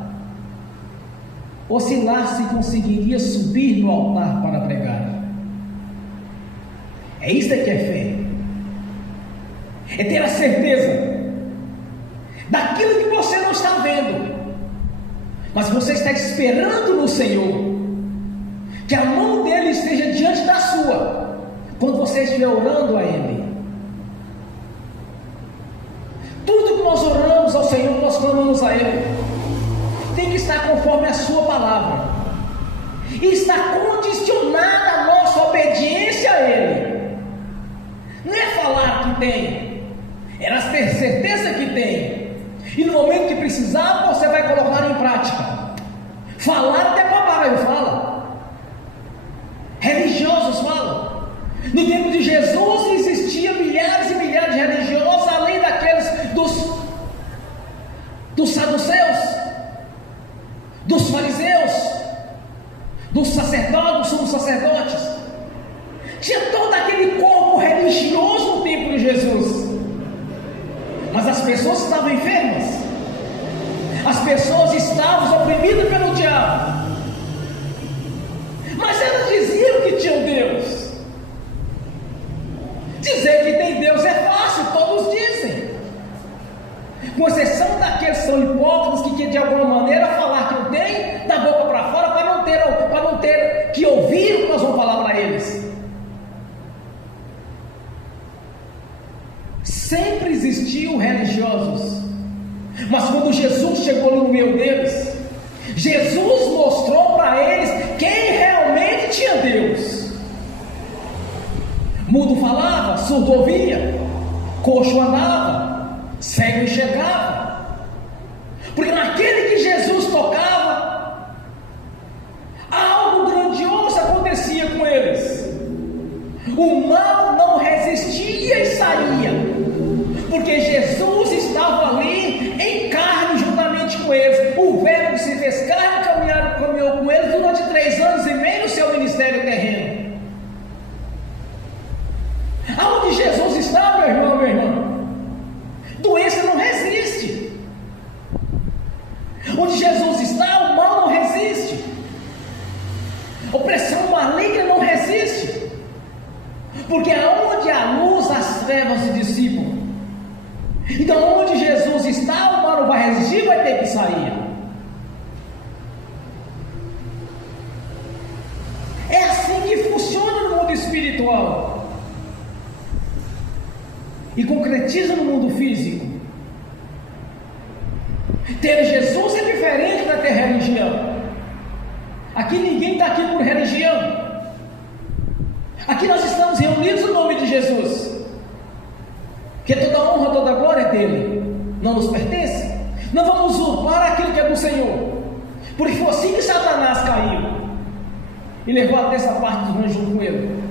Ou se lá se conseguiria subir no altar para pregar. É isso que é fé. É ter a certeza daquilo que você não está vendo, mas você está esperando no Senhor, que a mão dele esteja diante da sua, quando você estiver orando a Ele. Tudo que nós oramos ao Senhor, nós clamamos a Ele, tem que estar conforme a sua palavra, e está condicionada a nossa obediência a Ele. Não é falar que tem, é ter certeza que tem, e no momento que precisar você vai colocar em prática. Falar até papagaio fala, religiosos falam. No tempo de Jesus existiam milhares e milhares de religiosos, além daqueles dos saduceus, dos fariseus, dos sacerdotes, dos sumos sacerdotes. Tinha todo aquele corpo religioso no tempo de Jesus, mas as pessoas estavam enfermas, as pessoas estavam oprimidas pelo diabo, mas elas diziam que tinham Deus. Dizer que tem Deus é fácil, todos dizem, com exceção daqueles que são hipócritas, que de alguma maneira falar que não tem, da boca para fora, para não ter que ouvir o que nós vamos falar para eles. Sempre existiam religiosos, mas quando Jesus chegou no meio deles, Jesus mostrou para eles quem realmente tinha Deus. Mudo falava, surdo ouvia, coxo andava, cego enxergava, porque naquele que Jesus tocava, algo grandioso acontecia com eles. O mal não resistia e saía, porque Jesus estava ali em carne juntamente com eles. O Verbo que se fez carne caminhou com eles durante 3 anos e meio no seu ministério terreno. Aonde Jesus está, meu irmão, minha irmã, doença não resiste. Onde Jesus está, o mal não resiste, opressão maligna não resiste, porque aonde há luz, as trevas se dissipam. Então onde Jesus está, o mal não vai resistir, vai ter que sair. É assim que funciona no mundo espiritual e concretiza no mundo físico. Ter Jesus é diferente da ter religião. Aqui ninguém está aqui por religião. Aqui nós estamos reunidos no nome de Jesus, que toda honra, toda glória é dele, não nos pertence. Não vamos usurpar aquilo que é do Senhor, porque foi assim que Satanás caiu e levou até essa parte dos anjos junto com ele.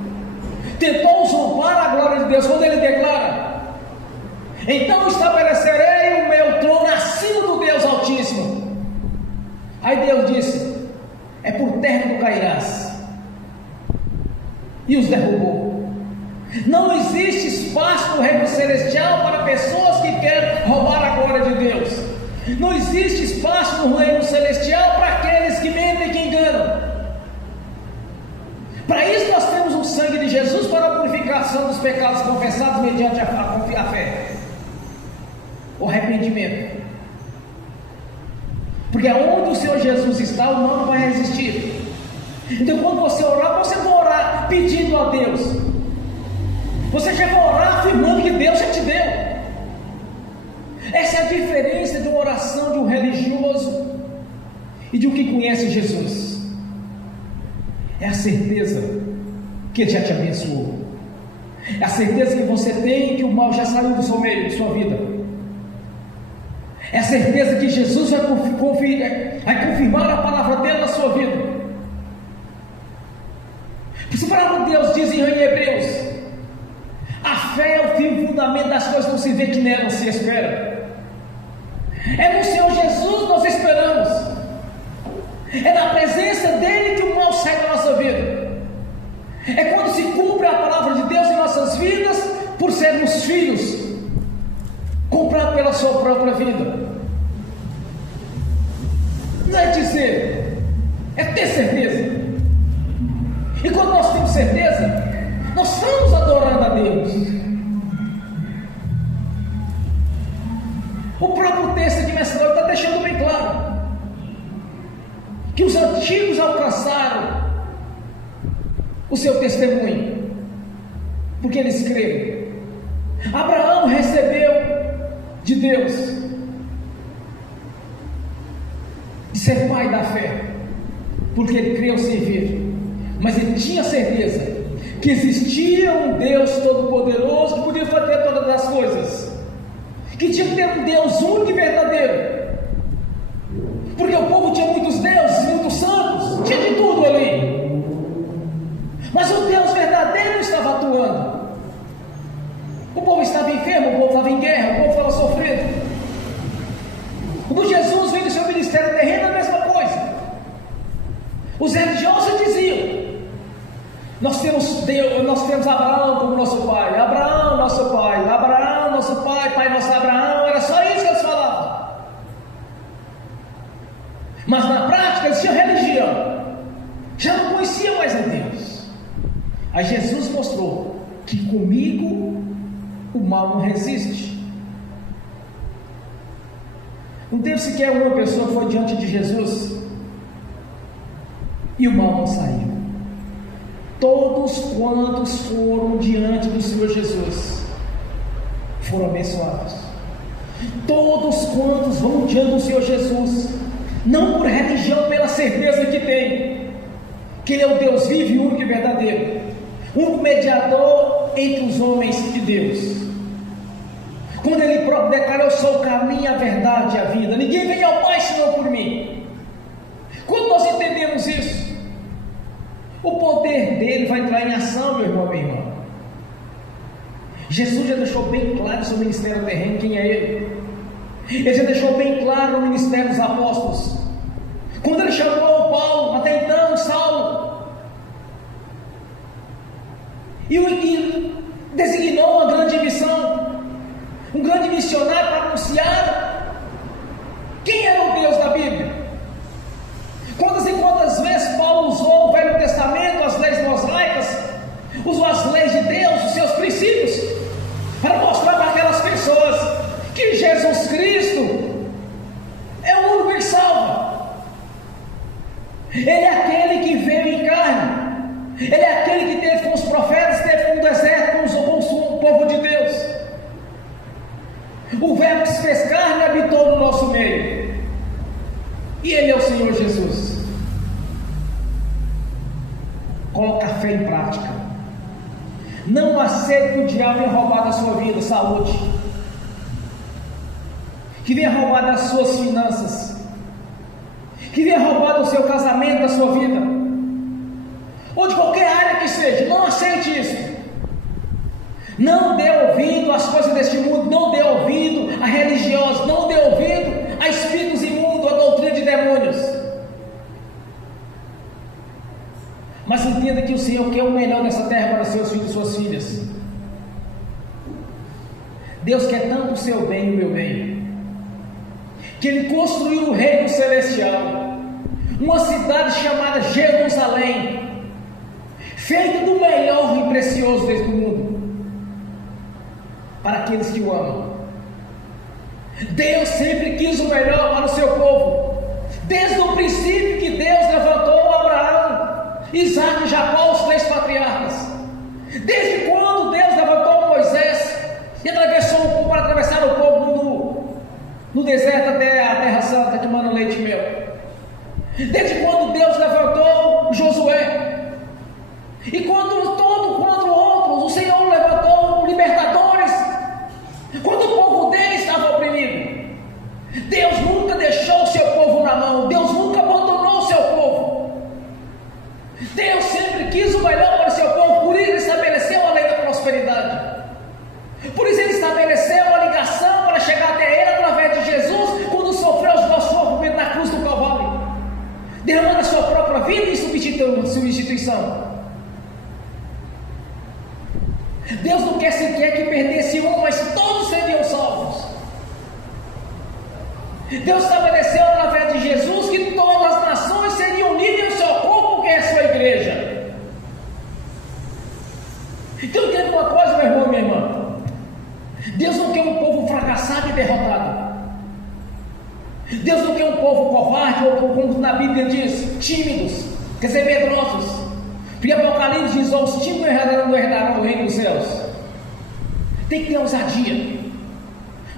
Tentou usurpar a glória de Deus quando ele declara: então estabelecerei o meu trono acima do Deus Altíssimo. Aí Deus disse: é por terra que tu cairás. E os derrubou. Não existe espaço no reino celestial para pessoas que querem roubar a glória de Deus. Não existe espaço no reino celestial para aqueles que mentem e que enganam. Para isso nós temos o sangue de Jesus para a purificação dos pecados confessados mediante a fé, o arrependimento. Porque aonde o Senhor Jesus está, o mal não vai resistir. Então quando você orar, você vai orar pedindo a Deus, você já vai orar afirmando que Deus já te deu. Essa é a diferença de uma oração de um religioso e de um que conhece Jesus. É a certeza que Ele já te abençoou, é a certeza que você tem que o mal já saiu do seu meio, de sua vida. É a certeza que Jesus vai confirmar a palavra dele na sua vida. Porque a palavra de Deus diz em Hebreus: a fé é o fundamento das coisas que não se vê, que nela se espera. É no Senhor Jesus Jesus nós esperamos. É na presença dele que o mal sai da nossa vida. É quando se cumpre a palavra de Deus em nossas vidas, por sermos filhos, comprados pela sua própria vida. Não é dizer, é ter certeza. E quando nós temos certeza, nós estamos adorando a Deus. O próprio texto aqui nessa hora está deixando bem claro que os antigos alcançaram o seu testemunho, porque eles creram. Abraão recebeu de Deus de ser pai da fé, porque ele creu servir, mas ele tinha certeza que existia um Deus todo-poderoso que podia fazer todas as coisas, que tinha que ter um Deus único e verdadeiro, porque o povo tinha muitos deuses, muitos santos, tinha de tudo ali, mas o Deus verdadeiro estava atuando. O povo estava enfermo, o povo estava em guerra, o povo estava sofrendo. Quando Jesus veio do seu ministério terreno, a mesma coisa. Os religiosos diziam: nós temos Abraão como nosso pai, Abraão nosso pai, Abraão nosso pai, pai nosso Abraão. Era só isso que eles falavam. Mas na prática eles tinham religião, já não conheciam mais a Deus. Aí Jesus mostrou que comigo o mal não resiste. Não teve sequer uma pessoa que foi diante de Jesus e o mal não saiu. Todos quantos foram diante do Senhor Jesus foram abençoados. Todos quantos vão diante do Senhor Jesus, não por religião, pela certeza que tem que Ele é o Deus vivo e único e verdadeiro, um mediador entre os homens e Deus. Quando Ele próprio declara: eu sou o caminho, a verdade e a vida, ninguém vem ao Pai senão por mim. Quando nós entendemos isso, o poder dele vai entrar em ação, meu irmão, minha irmã. Jesus já deixou bem claro no seu ministério terreno quem é Ele. Ele já deixou bem claro no ministério dos apóstolos, quando Ele chamou Paulo, até então Saulo, e designou uma grande missão, um grande missionário para anunciar quem era o Deus da Bíblia. Quantas e quantas vezes Paulo usou o Velho Testamento, as leis mosaicas, usou as leis de Deus, os seus princípios, para mostrar para aquelas pessoas que Jesus Cristo é o único que salva. Ele é aquele que veio em carne, Ele é aquele que teve com os profetas, teve no deserto com o povo de Deus. O Verbo que se fez carne habitou no nosso meio, e Ele é o Senhor Jesus. Coloca a fé em prática. Não aceite que o diabo venha roubar da sua vida saúde, que venha roubar das suas finanças, que venha roubar do seu casamento, da sua vida, ou de qualquer área que seja. Não aceite isso. Não dê ouvido às coisas deste mundo, não dê ouvido a religiosos, não dê ouvido a espíritos imundos, a doutrina de demônios. Mas entenda que o Senhor quer o melhor dessa terra para seus filhos e suas filhas. Deus quer tanto o seu bem e o meu bem, que Ele construiu o reino celestial, uma cidade chamada Jerusalém, feita do melhor e precioso deste mundo, para aqueles que o amam. Deus sempre quis o melhor para o seu povo, desde o princípio que Deus levantou Abraão, Isaac e Jacó, os 3 patriarcas. Desde quando Deus levantou Moisés e atravessou para atravessar o povo no deserto até a terra santa que mana leite e mel. Desde quando Deus levantou Josué, e quando outros, o Senhor levantou libertadores, quando o povo dele estava oprimido. Deus nunca deixou o seu povo na mão, Deus nunca abandonou o seu povo. Deus sempre quis o melhor para o seu povo, por isso Ele estabeleceu a lei da prosperidade, por isso Ele estabeleceu a ligação para chegar até Ele através de Jesus, quando sofreu os nossos substituição. Deus não quer sequer que perdesse um, mas todos seriam salvos. Deus estabeleceu através de Jesus que todas as nações seriam unidas em seu corpo, que é a sua igreja. Então entenda uma coisa, meu irmão e minha irmã. Deus não quer um povo fracassado e derrotado. Deus não quer um povo covarde, ou como na Bíblia diz, tímidos, quer dizer, medrosos. Porque Apocalipse diz: os tímidos não herdarão o reino dos céus. Tem que ter ousadia.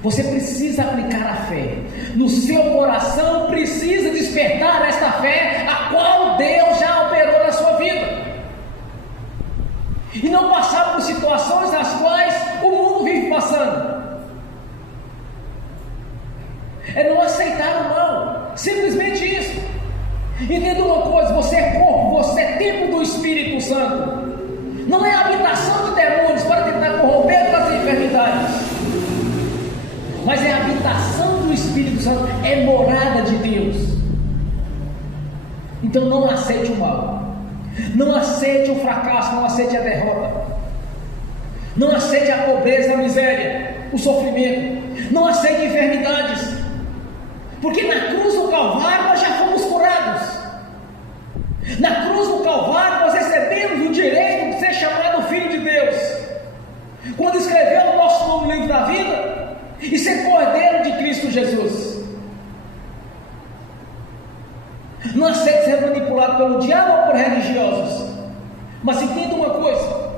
Você precisa aplicar a fé. No seu coração precisa despertar esta fé, a qual Deus já operou na sua vida. E não passar por situações nas quais o mundo vive passando. É não aceitar o mal. Simplesmente isso. Entenda uma coisa: você é corpo, você é templo do Espírito Santo. Não é habitação de demônios para tentar corromper com as enfermidades, mas é a habitação do Espírito Santo, é morada de Deus. Então não aceite o mal, não aceite o fracasso, não aceite a derrota, não aceite a pobreza, a miséria, o sofrimento, não aceite enfermidades, porque na cruz do Calvário nós já fomos curados. Na cruz do Calvário nós recebemos o direito de ser chamado Filho de Deus, quando escreveu o nosso nome no livro da vida, e ser cordeiro de Cristo Jesus. Não aceite ser manipulado pelo diabo ou por religiosos, mas entenda uma coisa: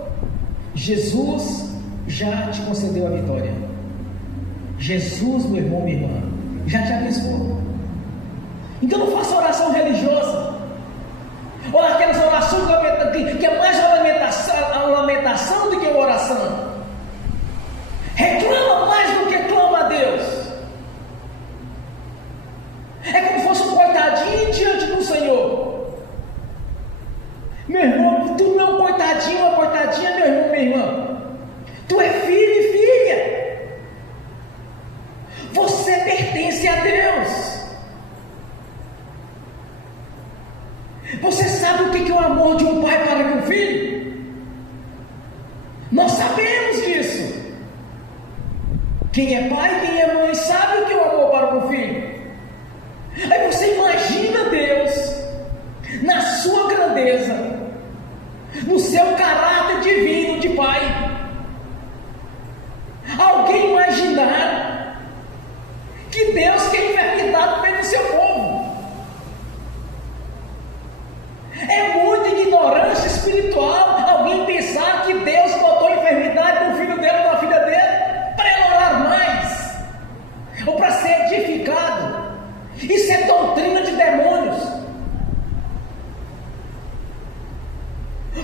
Jesus já te concedeu a vitória. Jesus, meu irmão, minha irmã, já te abençoou. Então não faça oração religiosa, ou aquelas orações que é mais uma lamentação do que uma oração. Reclama mais do que clama a Deus. É como se fosse um coitadinho diante do Senhor. Meu irmão, tu não é um coitadinho, uma coitadinha, meu irmão, minha irmã. Tu é filho e filha. Você pertence a Deus. Você sabe o que é o amor de um pai para com o filho? Nós sabemos disso. Quem é pai, quem é mãe, sabe o que é o amor para com o filho. Aí você imagina Deus, na sua grandeza, no seu caráter divino de pai. Alguém imaginar que Deus quer enfermidade pelo seu povo? É muita ignorância espiritual alguém pensar que Deus botou enfermidade no filho dele ou na filha dele para ele orar mais, ou para ser edificado. Isso é doutrina de demônios.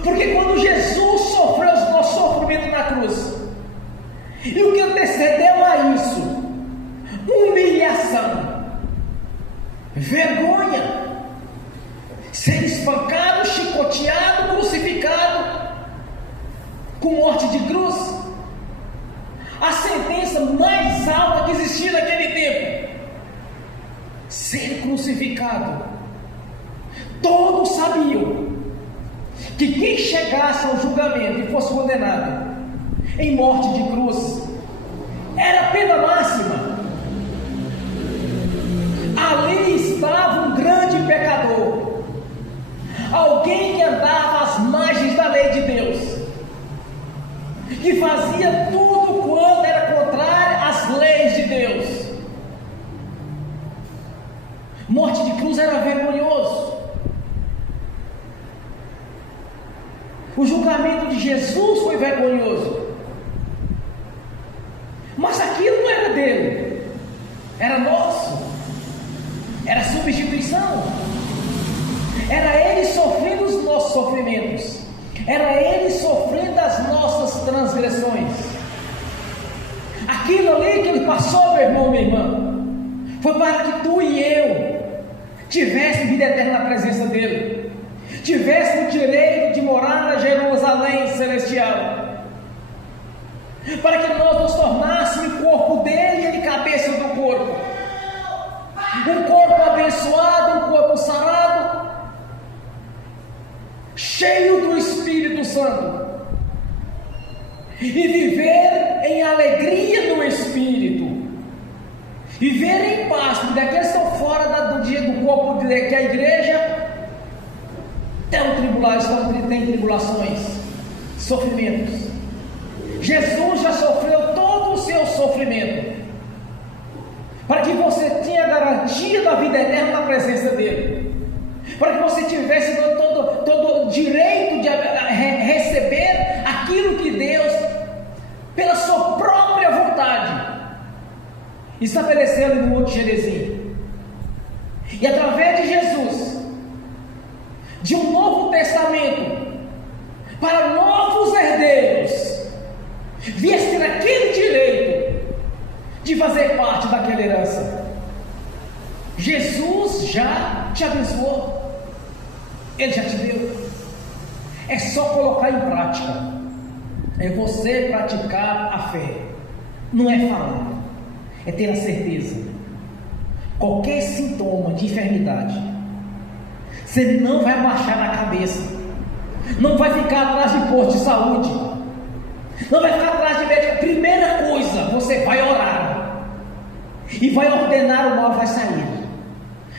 Porque quando Jesus sofreu o nosso sofrimento na cruz, e o que antecedeu a isso? Humilhação, vergonha, ser espancado, chicoteado, crucificado, com morte de cruz, a sentença mais alta que existia naquele tempo: ser crucificado. Todos sabiam que quem chegasse ao julgamento e fosse condenado em morte de cruz era a pena máxima. Ali estava um grande pecador, alguém que andava às margens da lei de Deus, que fazia tudo quanto era contrário às leis de Deus. Morte de cruz era vergonhoso. O julgamento de Jesus foi vergonhoso. Mas aquilo não era dele, era nosso. Era substituição. Era ele sofrendo os nossos sofrimentos. Era ele sofrendo as nossas transgressões. Aquilo ali que ele passou, meu irmão, minha irmã, foi para que tu e eu tivéssemos vida eterna na presença dele, tivéssemos o direito de morar na Jerusalém celestial, para que nós nos tornássemos o corpo dele e ele cabeça do corpo, um corpo abençoado, um corpo sarado, cheio do Espírito Santo, e viver em alegria no Espírito, viver em paz, porque aqueles que estão fora do corpo que é a igreja, tem tribulações, sofrimentos. Jesus já sofreu todo o seu sofrimento, para que você tenha garantia da vida eterna na presença dele, para que você tivesse todo o direito de receber aquilo que Deus, pela sua própria vontade, estabeleceu no Monte Gerizim. E através de Jesus, de um novo testamento para novos herdeiros, viesse ter aquele direito de fazer parte daquela herança. Jesus já te abençoou, Ele já te deu. É só colocar em prática, é você praticar a fé, não é falar, é ter a certeza. Qualquer sintoma de enfermidade, você não vai baixar na cabeça, não vai ficar atrás de posto de saúde, não vai ficar atrás de médico. Primeira coisa, você vai orar e vai ordenar, o mal vai sair.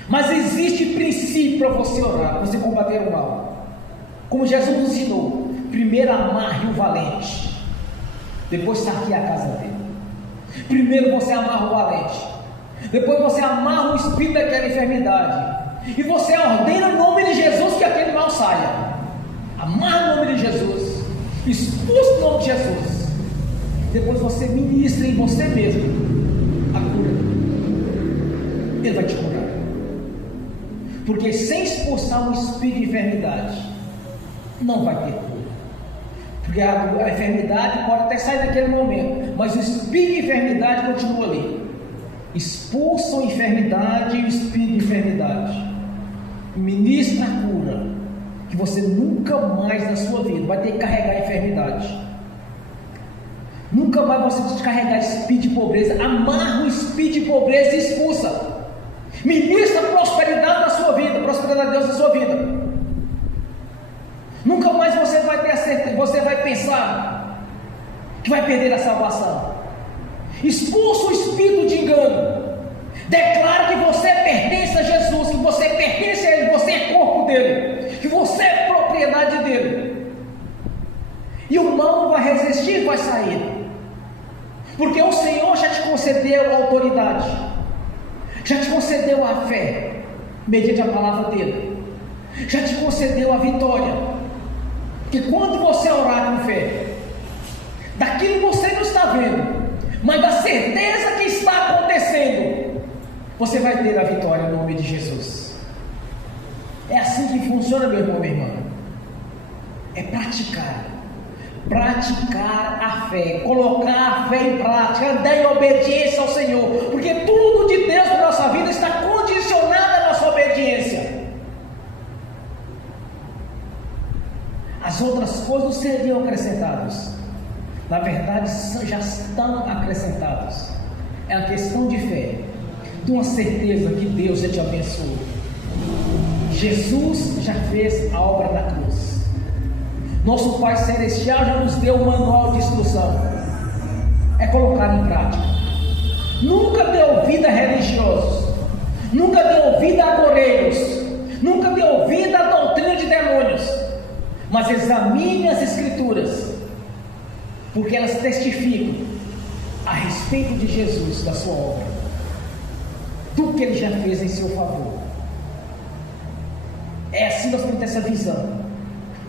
Mas existe princípio para você orar, para você combater o mal. Como Jesus nos ensinou: primeiro amarre o valente, depois saqueie a casa dele. Primeiro você amarra o valente, depois você amarra o espírito daquela enfermidade, e você ordena o nome de Jesus que aquele mal saia. Amarra o nome de Jesus, expulsa o nome de Jesus, depois você ministra em você mesmo a cura. Ele vai te curar, porque sem expulsar o espírito de enfermidade não vai ter cura. Porque a enfermidade pode até sair naquele momento, mas o espírito de enfermidade continua ali. Expulsa a enfermidade e o espírito de enfermidade, ministra a cura, que você nunca mais na sua vida vai ter que carregar a enfermidade, nunca mais você descarregar espírito de pobreza. Amarra o espírito de pobreza e expulsa. Ministra prosperidade na sua vida, prosperidade de Deus na sua vida. Nunca mais você vai ter a certeza, você vai pensar que vai perder a salvação. Expulsa o espírito de engano. Declara que você pertence a Jesus, que você pertence a Ele, que você é corpo dele, que você é propriedade dele. E o mal não vai resistir, vai sair. Porque o Senhor já te concedeu a autoridade, já te concedeu a fé, mediante a palavra dele, já te concedeu a vitória. Porque quando você orar com fé, daquilo que você não está vendo, mas da certeza que está acontecendo, você vai ter a vitória no nome de Jesus. É assim que funciona, meu irmão, minha irmã. É praticar a fé, colocar a fé em prática, andar em obediência ao Senhor, porque tudo de Deus na nossa vida está condicionado à nossa obediência. As outras coisas seriam acrescentadas, na verdade já estão acrescentadas. É uma questão de fé, de uma certeza que Deus já te abençoou. Jesus já fez a obra da cruz. Nosso Pai Celestial já nos deu um manual de instrução, é colocar em prática. Nunca dê ouvido a religiosos, nunca dê ouvido a agoreiros, nunca dê ouvido a doutrina de demônios, mas examine as Escrituras, porque elas testificam a respeito de Jesus, da sua obra, tudo que Ele já fez em seu favor. É assim que nós temos essa visão,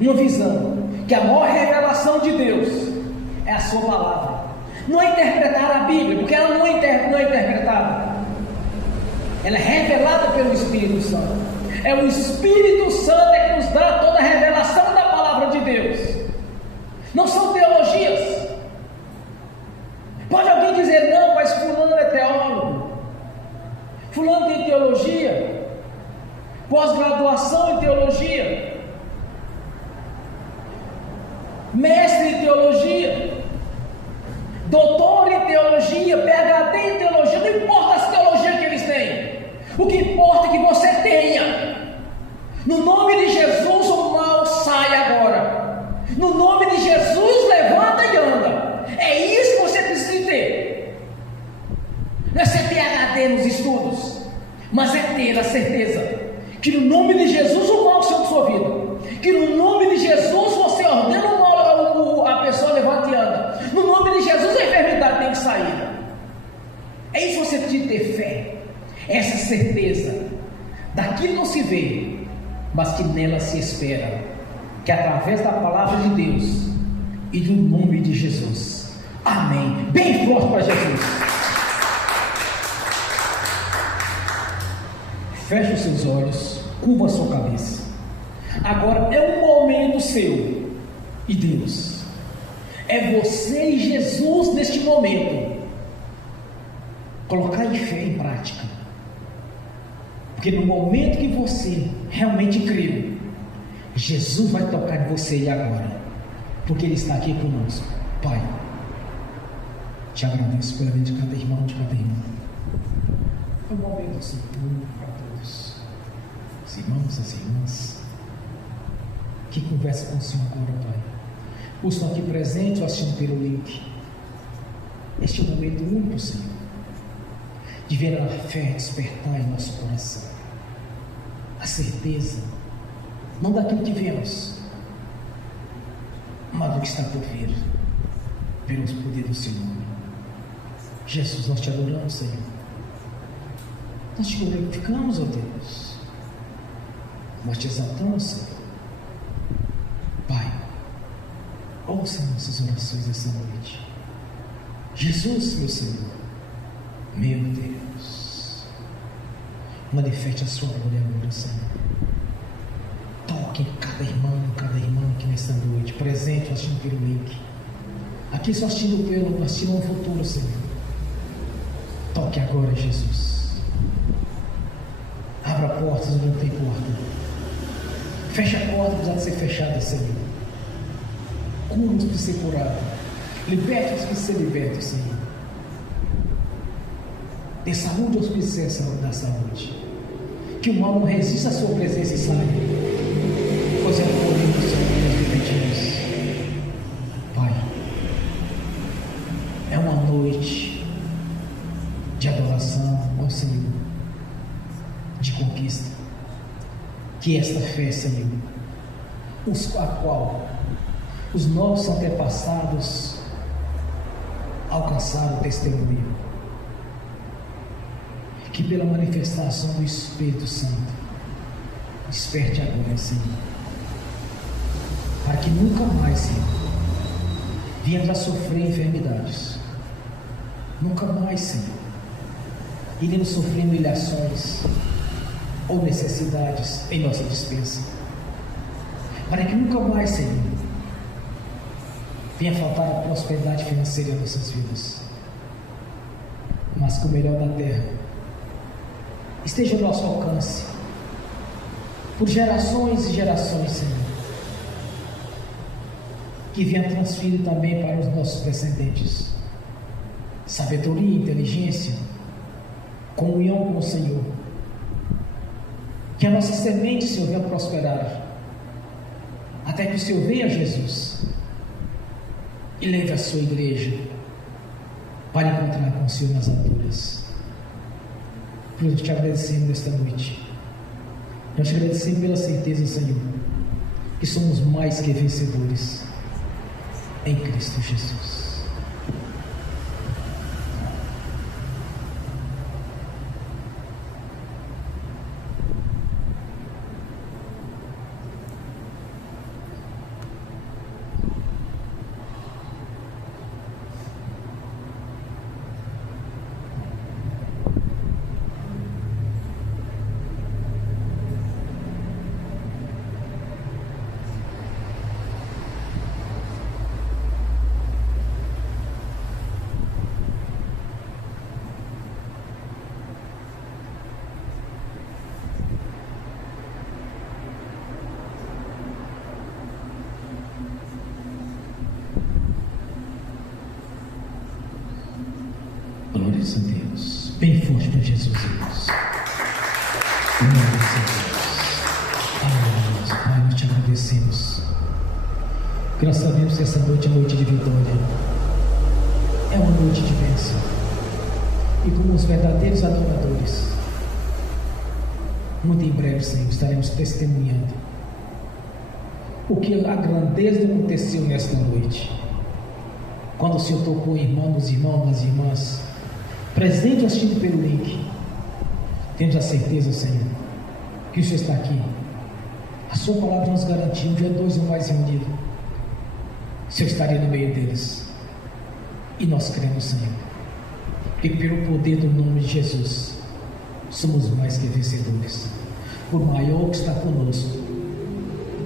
uma visão que a maior revelação de Deus é a sua palavra. Não é interpretar a Bíblia, porque ela não é interpretada, ela é revelada pelo Espírito Santo. É o Espírito Santo que nos dá toda a revelação da palavra de Deus. Não são teologias. Pode alguém dizer: não, mas fulano é teólogo, fulano tem teologia, pós-graduação em teologia, mestre em teologia, doutor em teologia, PhD em teologia. Não importa as teologias que eles têm, o que importa é que você tenha. No nome de Jesus, o mal sai agora. mas é ter a certeza que no nome de Jesus o mal saiu da sua vida, que no nome de Jesus você ordena o mal, a pessoa levanta e anda, no nome de Jesus a enfermidade tem que sair. É isso que você precisa ter fé, essa certeza daquilo que não se vê, mas que nela se espera, que através da palavra de Deus e do nome de Jesus. Amém. Bem forte para Jesus. Feche os seus olhos, curva a sua cabeça. Agora é um momento seu e Deus. É você e Jesus neste momento. Colocar em fé em prática. Porque no momento que você realmente crê, Jesus vai tocar em você e agora. Porque Ele está aqui conosco. Pai, te agradeço pela vida de cada irmão, de cada irmã. É um momento seguro para todos. Os irmãos, as irmãs, que conversa com o Senhor agora, Pai. Os que estão aqui presentes ou assistindo pelo link. Este é um momento único, Senhor, de ver a fé despertar em nosso coração. A certeza, não daquilo que vemos, mas do que está por vir, pelo poder do Senhor. Jesus, nós te adoramos, Senhor. Nós te glorificamos, ó Deus. Nós te exaltamos, Senhor. Pai, ouça nossas orações essa noite. Jesus, meu Senhor, meu Deus, manifeste a sua glória agora, Senhor. Toque em cada irmão aqui nesta noite, presente, assistindo pelo link, aqui só assistindo no futuro, Senhor. Toque agora, Jesus. Abra portas onde não tem porta. Feche a porta que precisa ser fechada, Senhor. Cura-nos para ser curado. Liberte-nos para ser liberto, Senhor. Dê saúde aos que precisam da saúde. Que o mal não resista à sua presença e saia. Pois é o poder do Senhor que nós repetimos. Pai, é uma noite de adoração ao Senhor, de conquista. Que esta fé, Senhor, a qual os nossos antepassados alcançaram o testemunho, que pela manifestação do Espírito Santo desperte agora, Senhor, para que nunca mais, Senhor, venhamos a sofrer enfermidades, nunca mais, Senhor, iremos sofrer humilhações ou necessidades em nossa dispensa, para que nunca mais, Senhor, venha faltar a prosperidade financeira em nossas vidas, mas que o melhor da terra esteja ao nosso alcance, por gerações e gerações, Senhor, que venha transferir também para os nossos descendentes sabedoria, inteligência, comunhão com o Senhor, que a nossa semente, Senhor, venha prosperar, até que o Senhor venha, Jesus, e leve a sua igreja para encontrar com o Senhor nas alturas. Por isso te agradecemos nesta noite. Nós te agradecemos pela certeza, Senhor, que somos mais que vencedores em Cristo Jesus. Glórias a Deus. Bem forte para Jesus, irmãos. Glórias a Deus. Aleluia. Pai, nós te agradecemos. Que nós sabemos que essa noite é noite de vitória. É uma noite de bênção. E como os verdadeiros adoradores, muito em breve, Senhor, estaremos testemunhando o que a grandeza aconteceu nesta noite, quando o Senhor tocou em irmãos, nas irmãs, presente assistindo pelo link. Temos a certeza, Senhor, que o Senhor está aqui. A sua palavra nos garantiu, um dia 2 ou mais reunidos, o Senhor estaria no meio deles. E nós cremos, Senhor, que pelo poder do nome de Jesus somos mais que vencedores, por maior que está conosco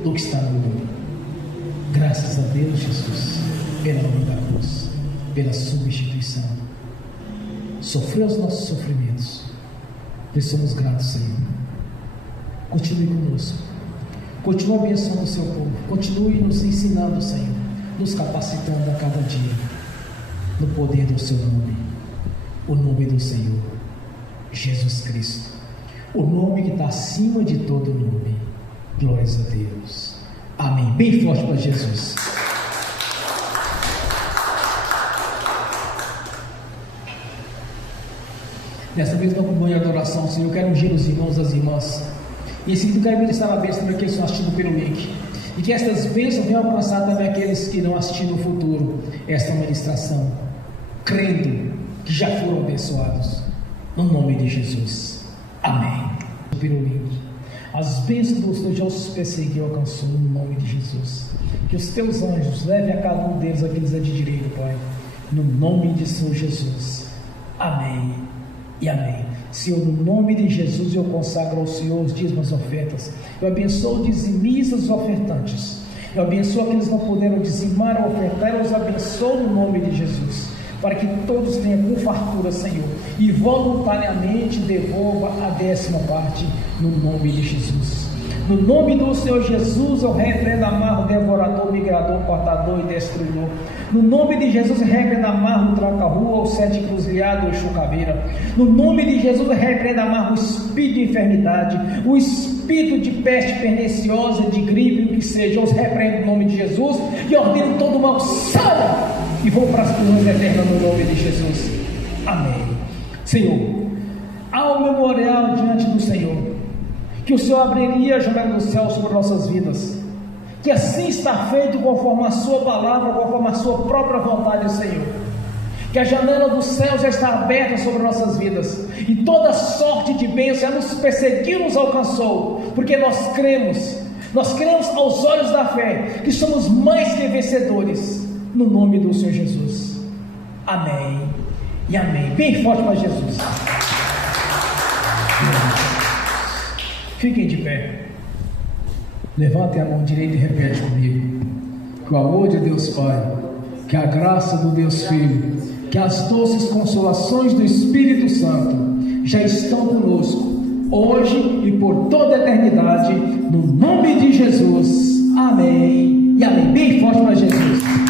do que está no mundo. Graças a Deus, Jesus, pela obra da cruz, pela substituição, sofreu os nossos sofrimentos. Nós somos gratos, Senhor. Continue conosco, continue abençoando o seu povo, continue nos ensinando, Senhor, nos capacitando a cada dia, no poder do seu nome, o nome do Senhor Jesus Cristo, o nome que está acima de todo nome. Glórias a Deus. Amém. Bem forte para Jesus. Nesta mesma comunhão e adoração, Senhor, eu quero ungir os irmãos e as irmãs. E assim, eu quero ministrar a bênção para aqueles que estão assistindo pelo link. E que estas bênçãos venham alcançar também aqueles que não assistir no futuro esta ministração, crendo que já foram abençoados. No nome de Jesus. Amém. Pelo link. As bênçãos do Senhor já os perseguiu e alcançou no nome de Jesus. Que os teus anjos levem a cada um deles aqueles de direito, Pai. No nome de Senhor Jesus. Amém e amém. Senhor, no nome de Jesus eu consagro ao Senhor os dízimos e ofertas. Eu abençoo os dizimistas e os ofertantes. Eu abençoo aqueles que não puderam dizimar ou ofertar. Eu os abençoo no nome de Jesus, para que todos tenham com fartura, Senhor, e voluntariamente devolva a 10ª parte, no nome de Jesus. No nome do Senhor Jesus, eu repreendo, amarro, devorador, migrador, cortador e destruidor. No nome de Jesus, eu repreendo, amarro, tranca-rua, o 7 encruzilhado, o chucaveira. No nome de Jesus, eu repreendo, amarro, o espírito de enfermidade, o espírito de peste perniciosa, de gripe, o que seja. Eu os repreendo no nome de Jesus e ordeno todo mal, saia! E vou para as turmas eternas no nome de Jesus. Amém. Senhor, há um memorial diante do Senhor, que o Senhor abriria a janela do céu sobre nossas vidas, que assim está feito conforme a sua palavra, conforme a sua própria vontade, Senhor, que a janela do céu já está aberta sobre nossas vidas, e toda sorte de bênção nos perseguiu, nos alcançou, porque nós cremos aos olhos da fé, que somos mais que vencedores, no nome do Senhor Jesus. Amém e amém. Bem forte para Jesus. Fiquem de pé. Levantem a mão direita e repete comigo. Que o amor de Deus Pai, que a graça do Deus Filho, que as doces consolações do Espírito Santo já estão conosco, hoje e por toda a eternidade, no nome de Jesus. Amém e amém. Bem forte para Jesus.